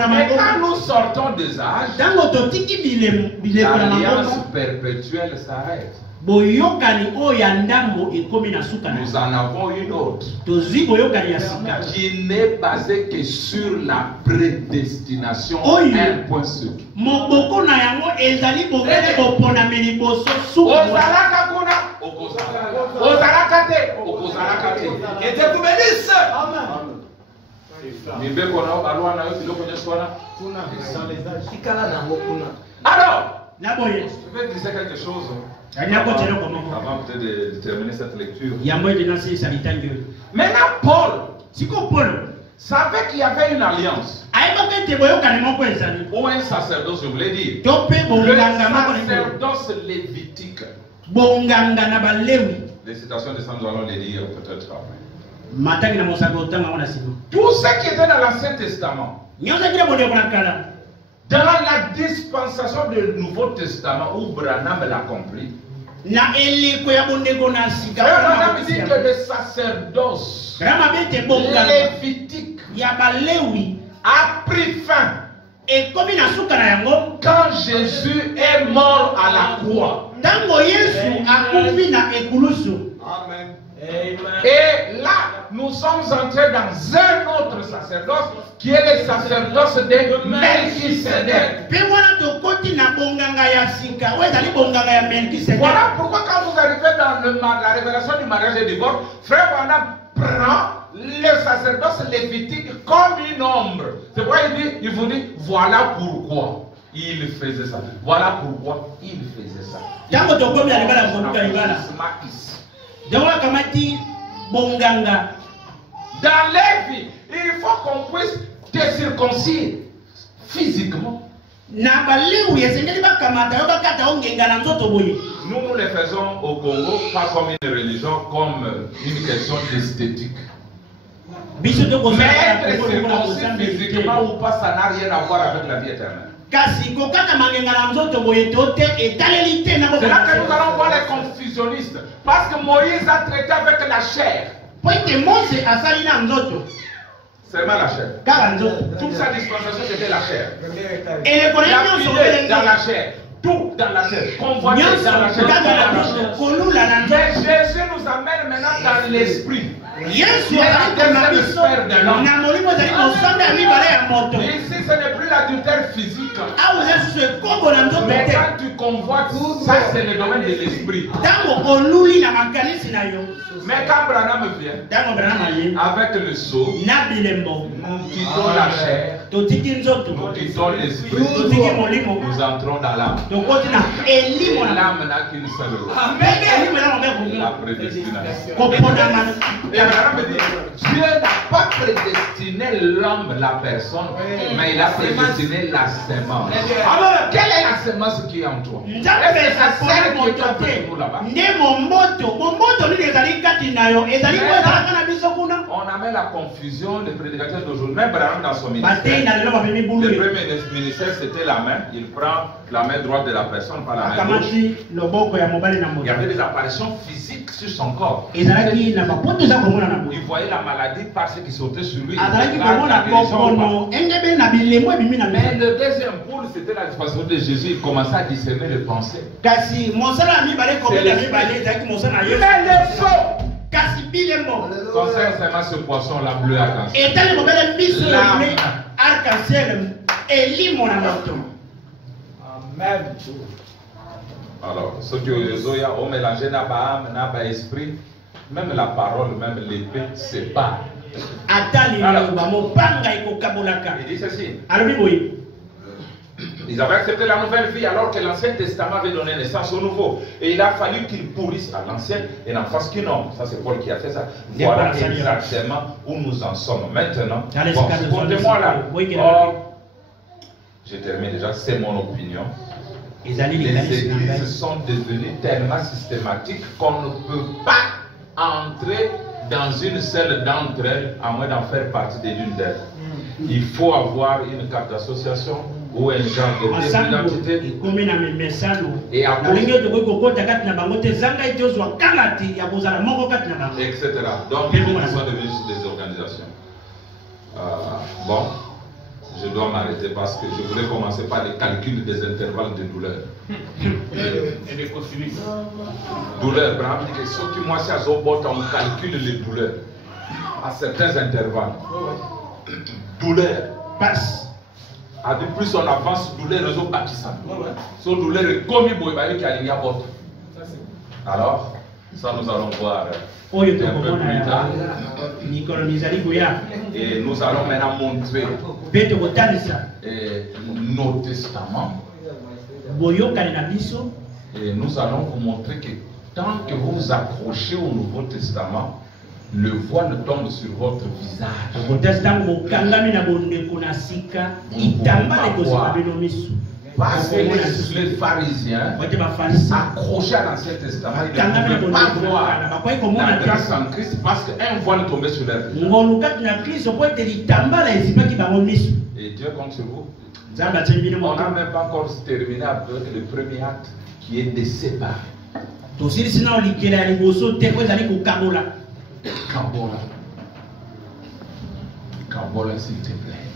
Mais quand nous sortons des âges, l'alliance perpétuelle s'arrête. Nous en avons une autre qui n'est basée que sur la prédestination. Un point sûr. Alors, je vais dire quelque chose avant peut-être de terminer cette lecture. Maintenant, Paul savait qu'il y avait une alliance ou un sacerdoce, je voulais dire. Le sacerdoce lévitique. Les citations de ça, nous allons les lire peut-être après. Tout ce qui était dans l'Ancien Testament, dans la dispensation du Nouveau Testament où Branham l'accomplit, Branham dit que le sacerdoce lévitique a pris fin quand Jésus est mort à la croix. Et là, nous sommes entrés dans un autre sacerdoce qui est le sacerdoce de Melchisedec. Voilà pourquoi quand vous arrivez dans la révélation du mariage et du divorce, Frère Branham prend le sacerdoce lévitique comme une ombre. C'est pourquoi il vous dit, voilà pourquoi il faisait ça. Voilà pourquoi il faisait ça. Dans les vies, il faut qu'on puisse te circoncire physiquement. Nous le faisons au Congo, pas comme une religion, comme une question d'esthétique. Mais être circoncis physiquement ou pas, ça n'a rien à voir avec la vie éternelle. C'est là que nous allons voir les confusionnistes. Parce que Moïse a traité avec la chair. Seulement la chair. Toute sa dispensation c'était la chair. Et les dans la chair. Tout dans la chair. Convoité dans la chair. Mais Jésus nous amène maintenant dans l'esprit. Ici ce n'est plus l'adultère physique. Mais quand tu convoites, ça c'est le domaine de l'esprit. Mais quand Branham vient avec le sceau, nous quittons la chair, nous quittons l'esprit, nous entrons dans l'âme. L'âme n'a qu'une seule route. La prédestination. Et Branham me dit, Dieu n'a pas prédestiné l'homme, la personne, mais il a prédestiné la semence. Alors, quelle est la semence qui est en toi? Est-ce que c'est celle qui est en nous là-bas? On amène la confusion des prédicateurs d'aujourd'hui. Même Branham dans son ministère, le premier ministère c'était la main. Il prend la main droite de la personne par la main gauche. Il y avait des apparitions physiques sur son corps. Il voyait la maladie parce qu'il sautait sur lui. Mais le deuxième pôle c'était la dispensation de Jésus. Il commençait à discerner les pensées. Mais le faux concerne seulement ce poisson là bleu arc-en-ciel. Amen. Alors, ce que les ont mélangé n'a pas âme, n'a pas esprit, même la parole, même l'épée, c'est pas. Il dit ceci. Ils avaient accepté la nouvelle vie alors que l'Ancien Testament avait donné naissance au Nouveau. Et il a fallu qu'ils pourrissent à l'Ancien et n'en fassent qu'un homme. Ça, c'est Paul qui a fait ça. Voilà exactement où nous en sommes maintenant. Bon, écoutez-moi là. Je termine déjà, c'est mon opinion. Les églises sont devenues tellement systématiques qu'on ne peut pas entrer dans une seule d'entre elles à moins d'en faire partie d'une d'elles. Il faut avoir une carte d'association ou un genre de d'identité. Et à cause, etc. Donc, ils sont devenus des organisations. Bon, je dois m'arrêter parce que je voulais commencer par les calculs des intervalles de douleur. Et des cosinus. Douleur, par exemple, ceux qui moi, c'est on calcule les douleurs à certains intervalles. Douleur passe. Plus on avance, douleur les autres bâtissants. Son douleur est comme il y a une botte. Alors, ça nous allons voir un peu plus tard. Et nous allons maintenant montrer nos testaments. Et nous allons vous montrer que tant que vous vous accrochez au Nouveau Testament, le voile tombe sur votre visage. Parce que les pharisiens accrochés à l'Ancien Testament, ils ne pouvaient pas voir la grâce en Christ parce qu'un voile tombait sur leur visage. Et Dieu compte sur vous. On n'a même pas encore terminé avec le premier acte qui est de séparer. Kambola, s'il te plaît.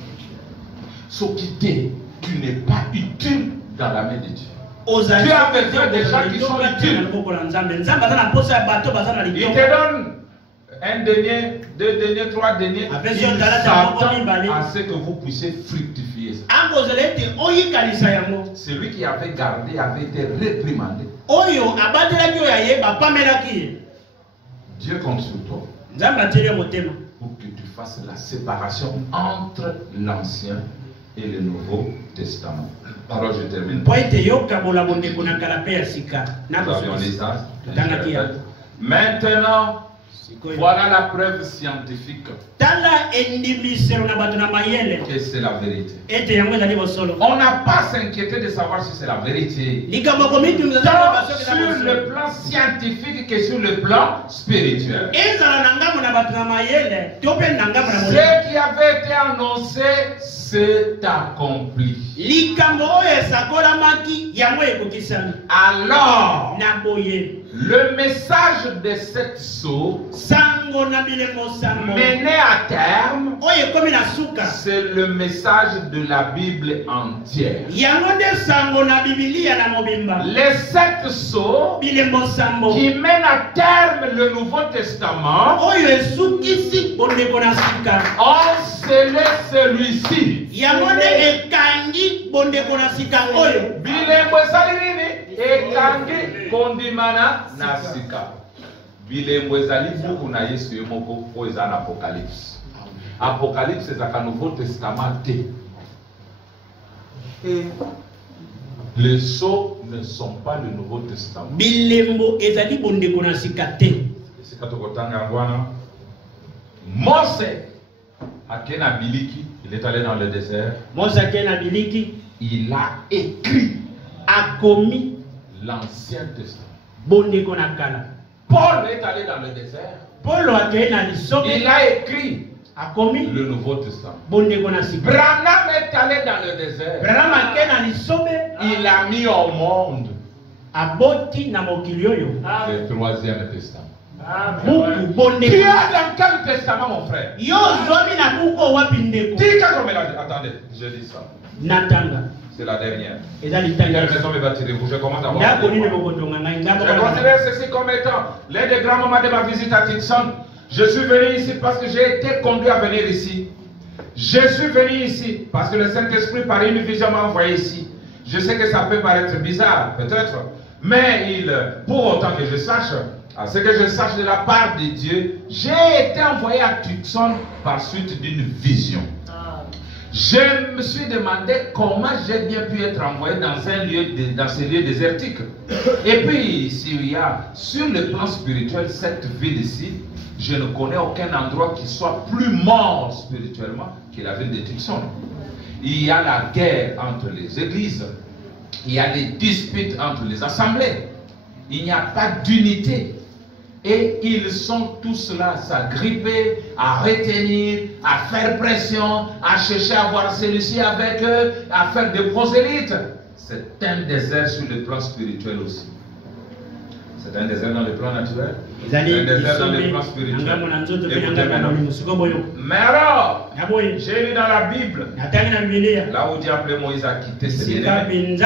S'occuper, tu n'es pas utile dans la main de Dieu. Tu as besoin des gens qui sont utiles. Il te donne un denier, 2 deniers, 3 deniers. Après, Il si on t'a s'attend la à ce que vous puissiez fructifier ça. Celui qui avait gardé avait été réprimandé. Dieu compte sur toi pour que tu fasses la séparation entre l'Ancien et le Nouveau Testament. Alors je termine. Nous avions les as. Maintenant, voilà la preuve scientifique que c'est la vérité. On n'a pas à s'inquiéter de savoir si c'est la vérité. Tant sur le plan scientifique que sur le plan spirituel. Ce qui avait été annoncé s'est accompli. Alors, le message de cette sceau mené à terme, c'est le message de la Bible entière. Les 7 sceaux qui mènent à terme le Nouveau Testament ont scellé celui-ci. Ekangi kondimana nasika. Bilembo ezali buku na Yesu yemoko o eza na Apocalypse. Apocalypse ezaka Nouveau Testament te. Et les sceaux ne sont pas le Nouveau Testament. Bilembo ezali bondeko nasika te. C'est quand on tanga ngwana. Mose akena biliki, il est allé dans le désert. Mose akena biliki, il a écrit, a commis l'Ancien Testament. Paul est allé dans le désert. Il a écrit le Nouveau Testament. Branham est allé dans le désert. Il a mis au monde le 3e Testament. Tu es dans quel testament, mon frère? Attendez, je dis ça. C'est la dernière. Quelle maison me bâtirez-vous? Je commence à voir. Je considère ceci comme étant l'un des grands moments de ma visite à Tucson. Je suis venu ici parce que j'ai été conduit à venir ici. Je suis venu ici parce que le Saint-Esprit, par une vision, m'a envoyé ici. Je sais que ça peut paraître bizarre, peut-être, mais pour autant que je sache, à ce que je sache de la part de Dieu, j'ai été envoyé à Tucson par suite d'une vision. Je me suis demandé comment j'ai bien pu être envoyé dans ce lieu désertique. Et puis, s'il y a sur le plan spirituel cette ville ici, je ne connais aucun endroit qui soit plus mort spirituellement que la ville de Tucson. Il y a la guerre entre les églises, il y a des disputes entre les assemblées, il n'y a pas d'unité. Et ils sont tous là, s'agripper, à retenir, à faire pression, à chercher à voir celui-ci avec eux, à faire des prosélytes. C'est un désert sur le plan spirituel aussi. C'est un désert dans le plan naturel. C'est un désert dans le plan spirituel. Mais alors, j'ai lu dans la Bible, là où Dieu appelait Moïse à quitter ses ennemis, et tout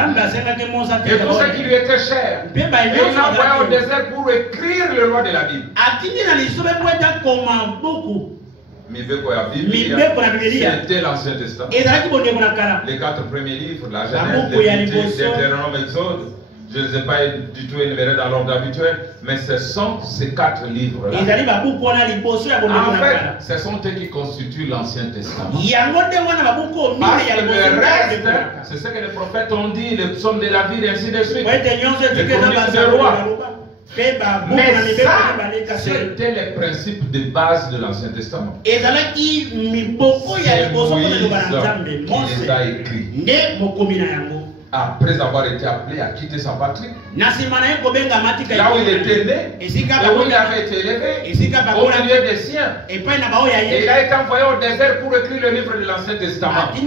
ce qui lui était cher, il l'a envoyé au désert pour écrire le roi de la Bible. C'était l'Ancien Testament. Les 4 premiers livres, la Genèse, Lévitique, Deutéronome, Exode. Je ne les ai pas du tout énumérés dans l'ordre habituel, mais ce sont ces 4 livres-là. En fait, ce sont eux qui constituent l'Ancien Testament. Parce que le reste, c'est ce que les prophètes ont dit, les psaumes de la vie, et ainsi de suite. Les chroniques des rois. Mais ça, c'était les principes de base de l'Ancien Testament. C'est Moïse qui les a écrits. Après avoir été appelé à quitter sa patrie, là où il était né, et où il avait été élevé, au milieu des siens, et il a été envoyé au désert pour écrire le livre de l'Ancien Testament. Et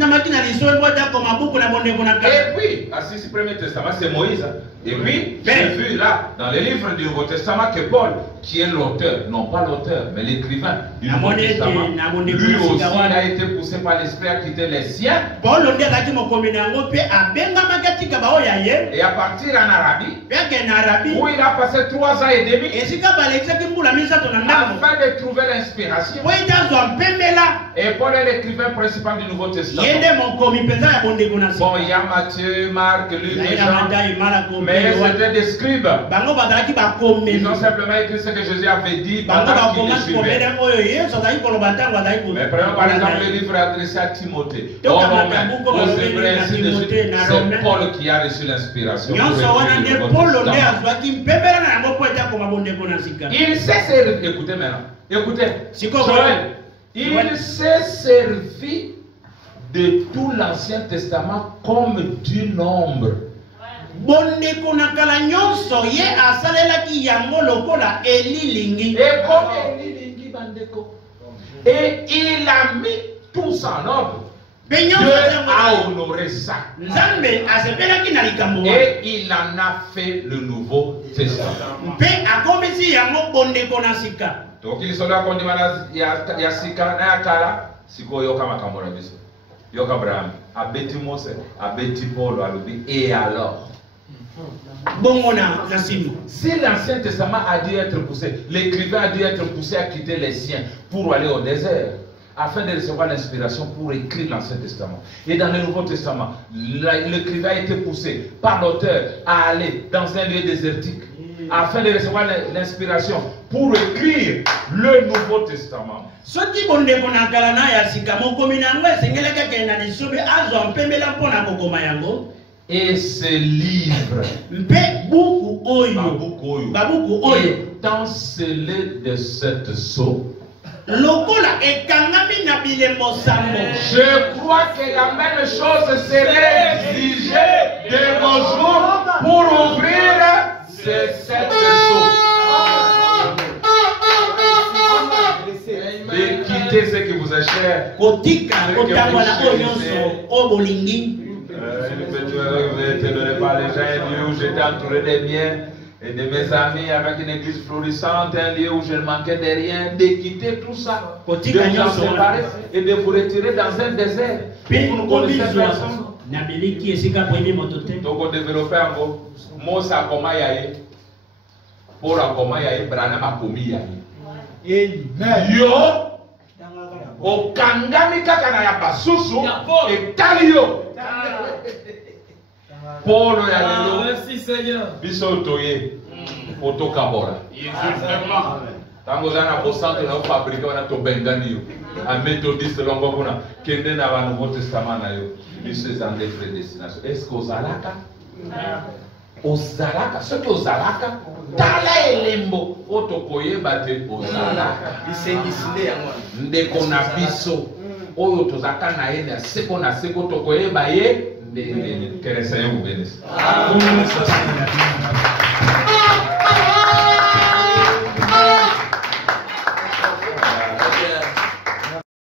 puis, à ce premier testament, c'est Moïse. Et puis, j'ai vu là, dans les livres du Nouveau Testament, que Paul, qui est l'auteur, non pas l'auteur, mais l'écrivain du Nouveau Testament, lui aussi a été poussé par l'Esprit à quitter les siens. Et à partir en Arabie, où il a passé 3 ans et demi, afin de trouver l'inspiration. Et Paul est l'écrivain principal du Nouveau Testament. Bon, il y a Matthieu, Marc, Luc et Jean, mais c'était des scribes. Ils ont simplement écrit ce que Jésus avait dit pendant qu'il les suivait. Mais prenons par exemple le livre adressé à Timothée, aux Romains, aux Hébreux, ainsi de suite. C'est Paul qui a reçu l'inspiration. Il s'est servi, écoutez maintenant, écoutez, Joël, il s'est servi de tout l'Ancien Testament comme d'une ombre. Et comme et il a mis tout ça en ordre. Dieu a honoré ça. Et il en a fait le Nouveau Testament. Donc il sont là qu'on dit Yasika Nakala, Siko Yoka Makamora Biso, Yoka Abraham, Abeti Mose, Abeti Paul, et alors. Si l'Ancien Testament a dû être poussé, l'écrivain a dû être poussé à quitter les siens pour aller au désert, afin de recevoir l'inspiration pour écrire l'Ancien Testament. Et dans le Nouveau Testament, l'écrivain a été poussé par l'auteur à aller dans un lieu désertique, afin de recevoir l'inspiration pour écrire le Nouveau Testament. Et ce livre étant scellé de cette sceau, je crois que la même chose serait exigée de nos jours pour ouvrir cette sceau. Et quittez ce qui vous est cher. Vous êtes donné par les gens, un lieu où j'étais entouré des miens et de mes amis, avec une église florissante, un lieu où je ne manquais de rien, de quitter tout ça, de vous en séparer et de vous retirer dans un désert. Vous ne connaissez personne. Donc on développait un mot, Mosa Koma Yaye, pour Koma Yaye, Branama Komi Yaye. Yo, au Kangami Kakana Basusu, et Talio. Paul merci Seigneur. Bisotoye, Otokabora. Tango zana au centre na fabriquer wana to bengani a méthodiste longo kuna kende na ba Nouveau Testament na yo. Biso en prédestination. Est-ce que Ozalaka, ce que Ozalaka, tala elembo, otokoye bate Ozalaka. Ndeko na biso, oyo tozaka na ye na seko na seko tokoye baye. Que le Seigneur vous bénisse.